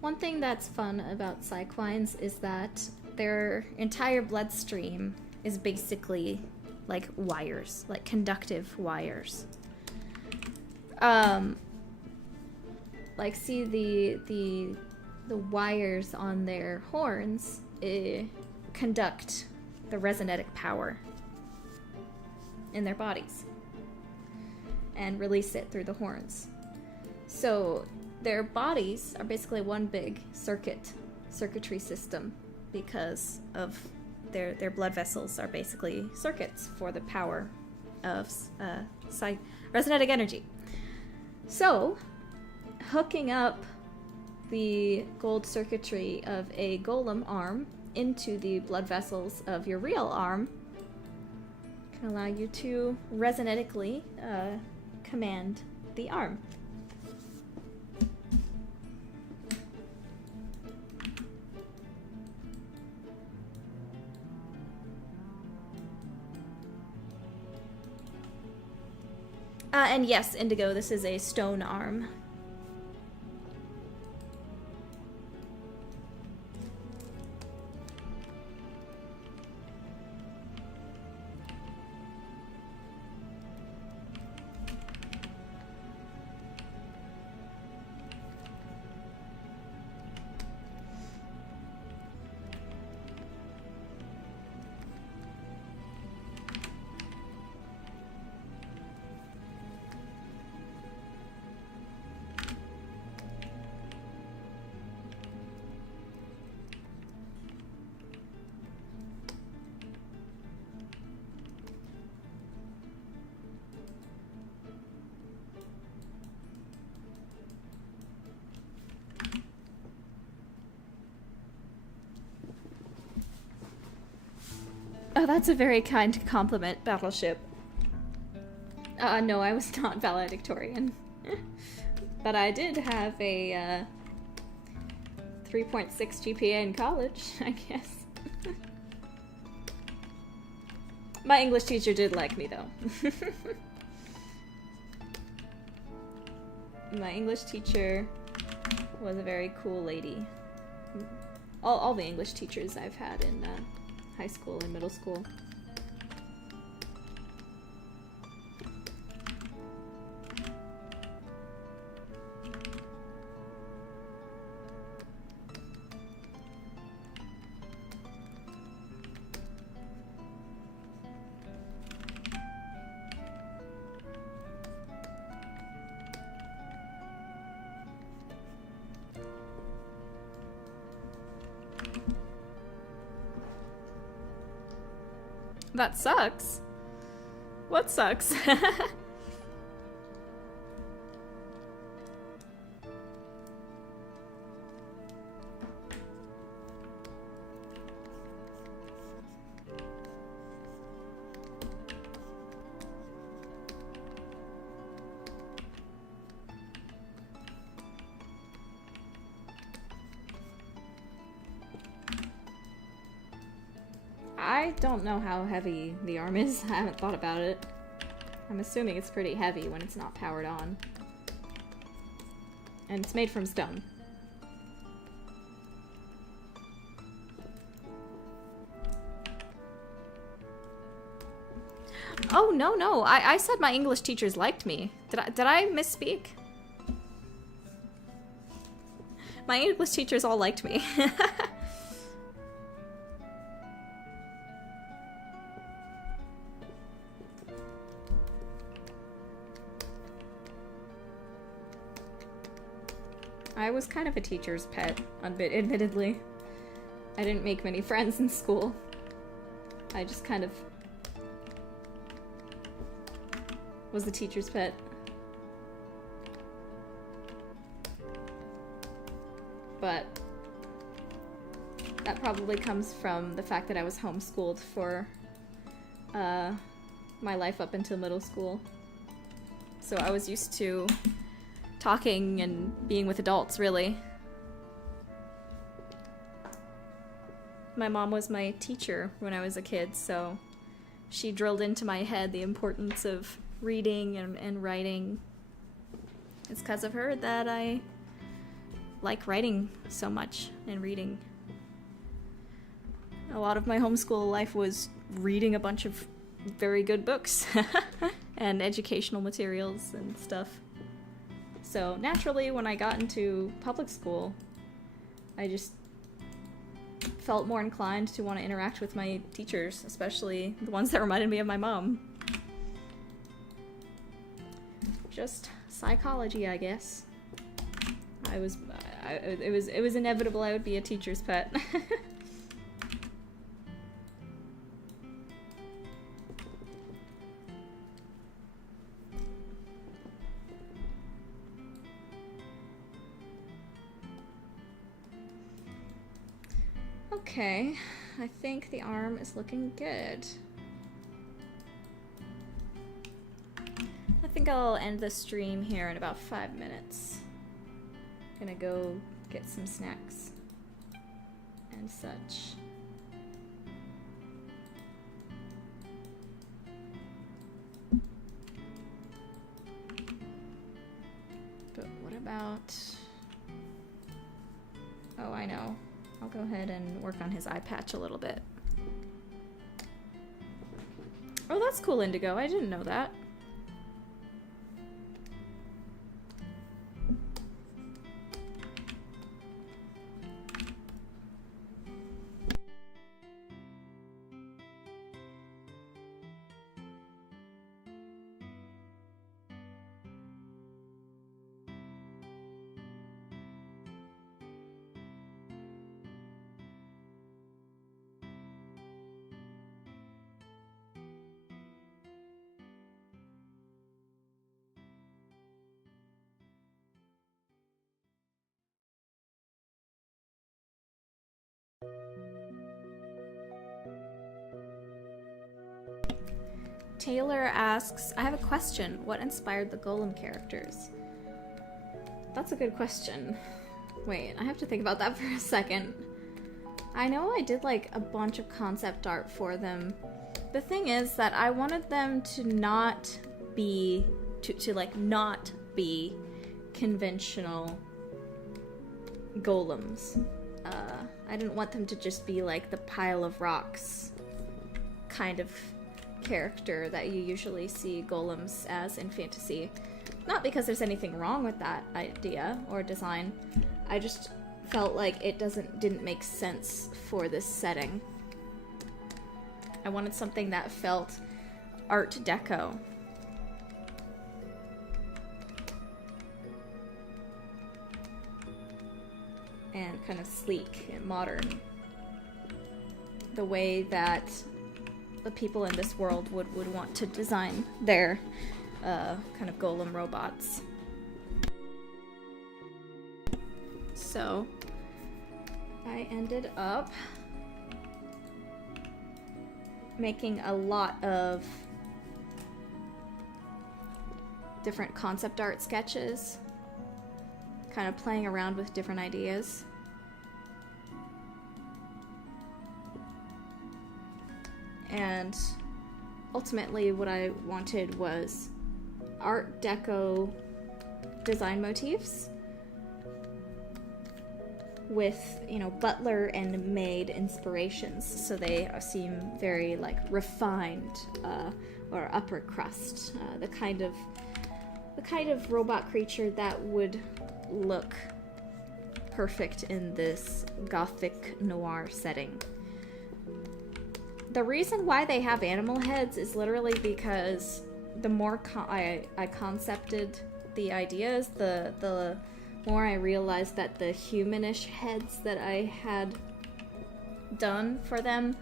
one thing that's fun about Cyclines is that their entire bloodstream is basically like wires, like conductive wires. Like see the wires on their horns conduct the resonatic power in their bodies and release it through the horns. So their bodies are basically one big circuitry system because of their blood vessels are basically circuits for the power of resonatic energy. So hooking up the gold circuitry of a golem arm into the blood vessels of your real arm can allow you to resonatically command the arm. And yes, Indigo, this is a stone arm. Oh, that's a very kind compliment, Battleship. No, I was not valedictorian. But I did have a 3.6 GPA in college, I guess. My English teacher did like me, though. My English teacher was a very cool lady. All the English teachers I've had in high school and middle school. That sucks. What sucks? I don't know how heavy the arm is. I haven't thought about it. I'm assuming it's pretty heavy when it's not powered on. And it's made from stone. Oh, no. I said my English teachers liked me. Did I misspeak? My English teachers all liked me. I was kind of a teacher's pet, admittedly. I didn't make many friends in school. I just kind of was the teacher's pet. But that probably comes from the fact that I was homeschooled for my life up until middle school. So I was used to talking and being with adults, really. My mom was my teacher when I was a kid, so she drilled into my head the importance of reading and writing. It's because of her that I like writing so much and reading. A lot of my homeschool life was reading a bunch of very good books and educational materials and stuff. So naturally, when I got into public school, I just felt more inclined to want to interact with my teachers, especially the ones that reminded me of my mom. Just psychology, I guess. It was inevitable I would be a teacher's pet. Okay, I think the arm is looking good. I think I'll end the stream here in about 5 minutes. Gonna go get some snacks and such. But what about... Oh, I know. I'll go ahead and work on his eye patch a little bit. Oh, that's cool, Indigo. I didn't know that. Taylor asks, I have a question. What inspired the Golem characters? That's a good question. Wait, I have to think about that for a second. I know I did like a bunch of concept art for them. The thing is that I wanted them to not be, like not be conventional golems. I didn't want them to just be like the pile of rocks kind of character that you usually see golems as in fantasy. Not because there's anything wrong with that idea or design. I just felt like it didn't make sense for this setting. I wanted something that felt Art Deco. And kind of sleek and modern. The way that the people in this world would want to design their kind of golem robots. So I ended up making a lot of different concept art sketches, kind of playing around with different ideas. And ultimately what I wanted was Art Deco design motifs with, you know, butler and maid inspirations, so they seem very like refined or upper crust, the kind of robot creature that would look perfect in this gothic noir setting. The reason why they have animal heads is literally because the more I concepted the ideas, the more I realized that the humanish heads that I had done for them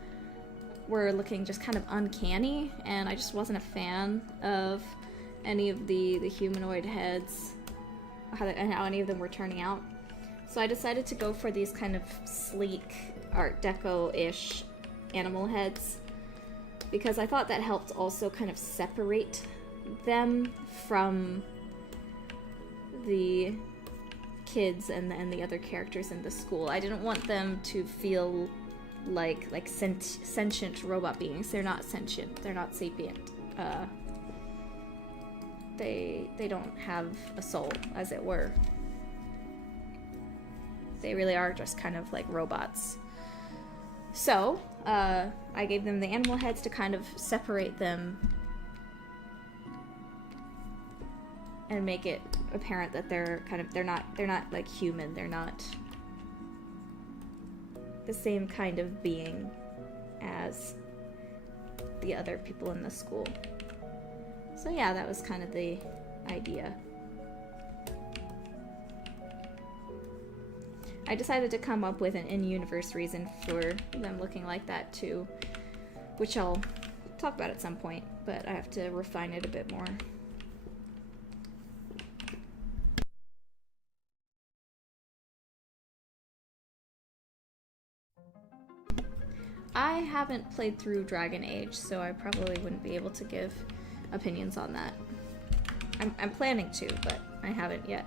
were looking just kind of uncanny, and I just wasn't a fan of any of the humanoid heads, how any of them were turning out. So I decided to go for these kind of sleek Art Deco-ish animal heads, because I thought that helped also kind of separate them from the kids and the other characters in the school. I didn't want them to feel like sentient robot beings. They're not sentient. They're not sapient. They don't have a soul, as it were. They really are just kind of like robots. So, I gave them the animal heads to kind of separate them and make it apparent that they're not like human. They're not the same kind of being as the other people in the school. So yeah, that was kind of the idea. I decided to come up with an in-universe reason for them looking like that too, which I'll talk about at some point, but I have to refine it a bit more. I haven't played through Dragon Age, so I probably wouldn't be able to give opinions on that. I'm planning to, but I haven't yet.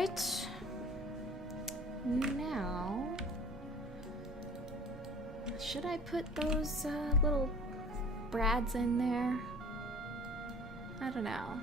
Alright. Now... should I put those little brads in there? I don't know.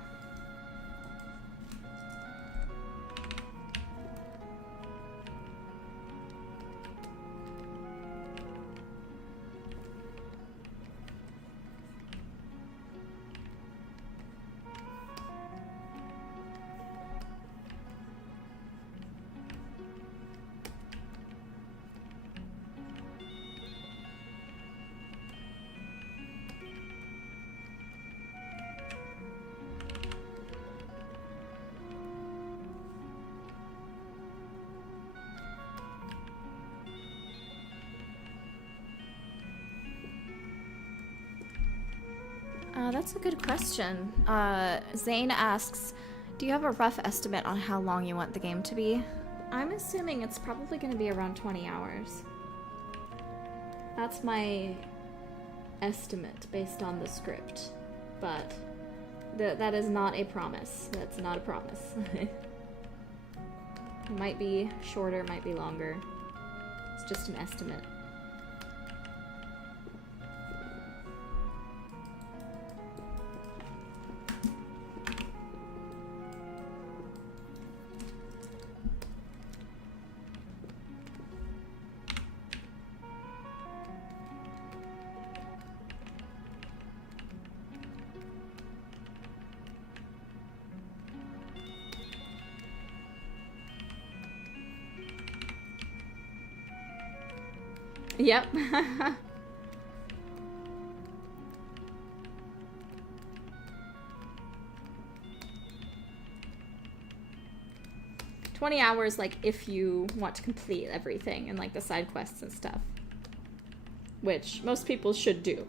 That's a good question. Zane asks, do you have a rough estimate on how long you want the game to be? I'm assuming it's probably going to be around 20 hours. That's my estimate based on the script, but that is not a promise. That's not a promise. It might be shorter, might be longer. It's just an estimate. Yep. $20 hours, like, if you want to complete everything and, like, the side quests and stuff. Which most people should do.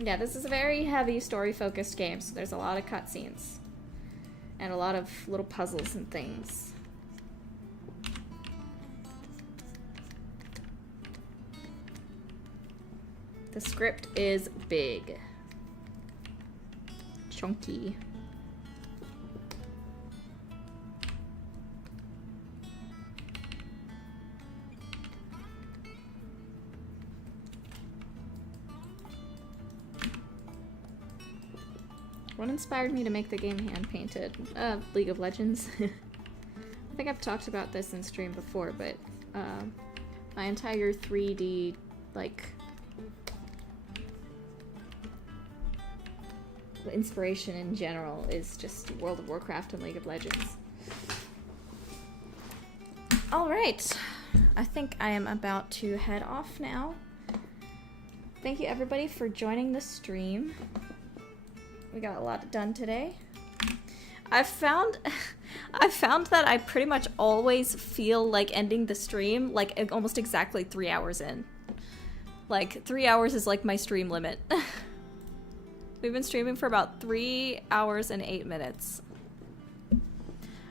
Yeah, this is a very heavy story-focused game, so there's a lot of cutscenes. And a lot of little puzzles and things. The script is big. Chunky. What inspired me to make the game hand-painted? League of Legends. I think I've talked about this in stream before, but my entire 3D, like, inspiration in general is just World of Warcraft and League of Legends. Alright, I think I am about to head off now. Thank you everybody for joining the stream. We got a lot done today. I've found that I pretty much always feel like ending the stream like almost exactly 3 hours in. Like 3 hours is like my stream limit. We've been streaming for about 3 hours and 8 minutes.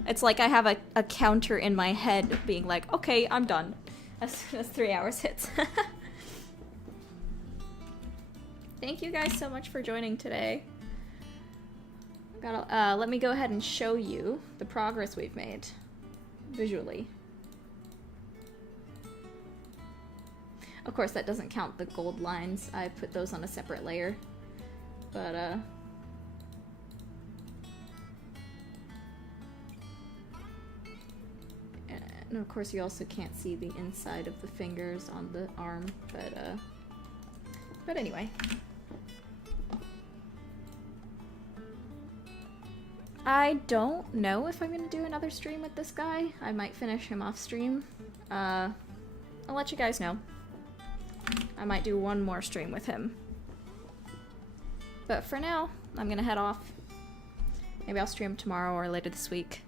It's like I have a counter in my head being like, okay, I'm done. As soon as 3 hours hits. Thank you guys so much for joining today. Let me go ahead and show you the progress we've made visually. Of course, that doesn't count the gold lines. I put those on a separate layer. But, and of course you also can't see the inside of the fingers on the arm, but anyway. I don't know if I'm gonna do another stream with this guy. I might finish him off stream. I'll let you guys know. I might do one more stream with him. But for now, I'm gonna head off. Maybe I'll stream tomorrow or later this week.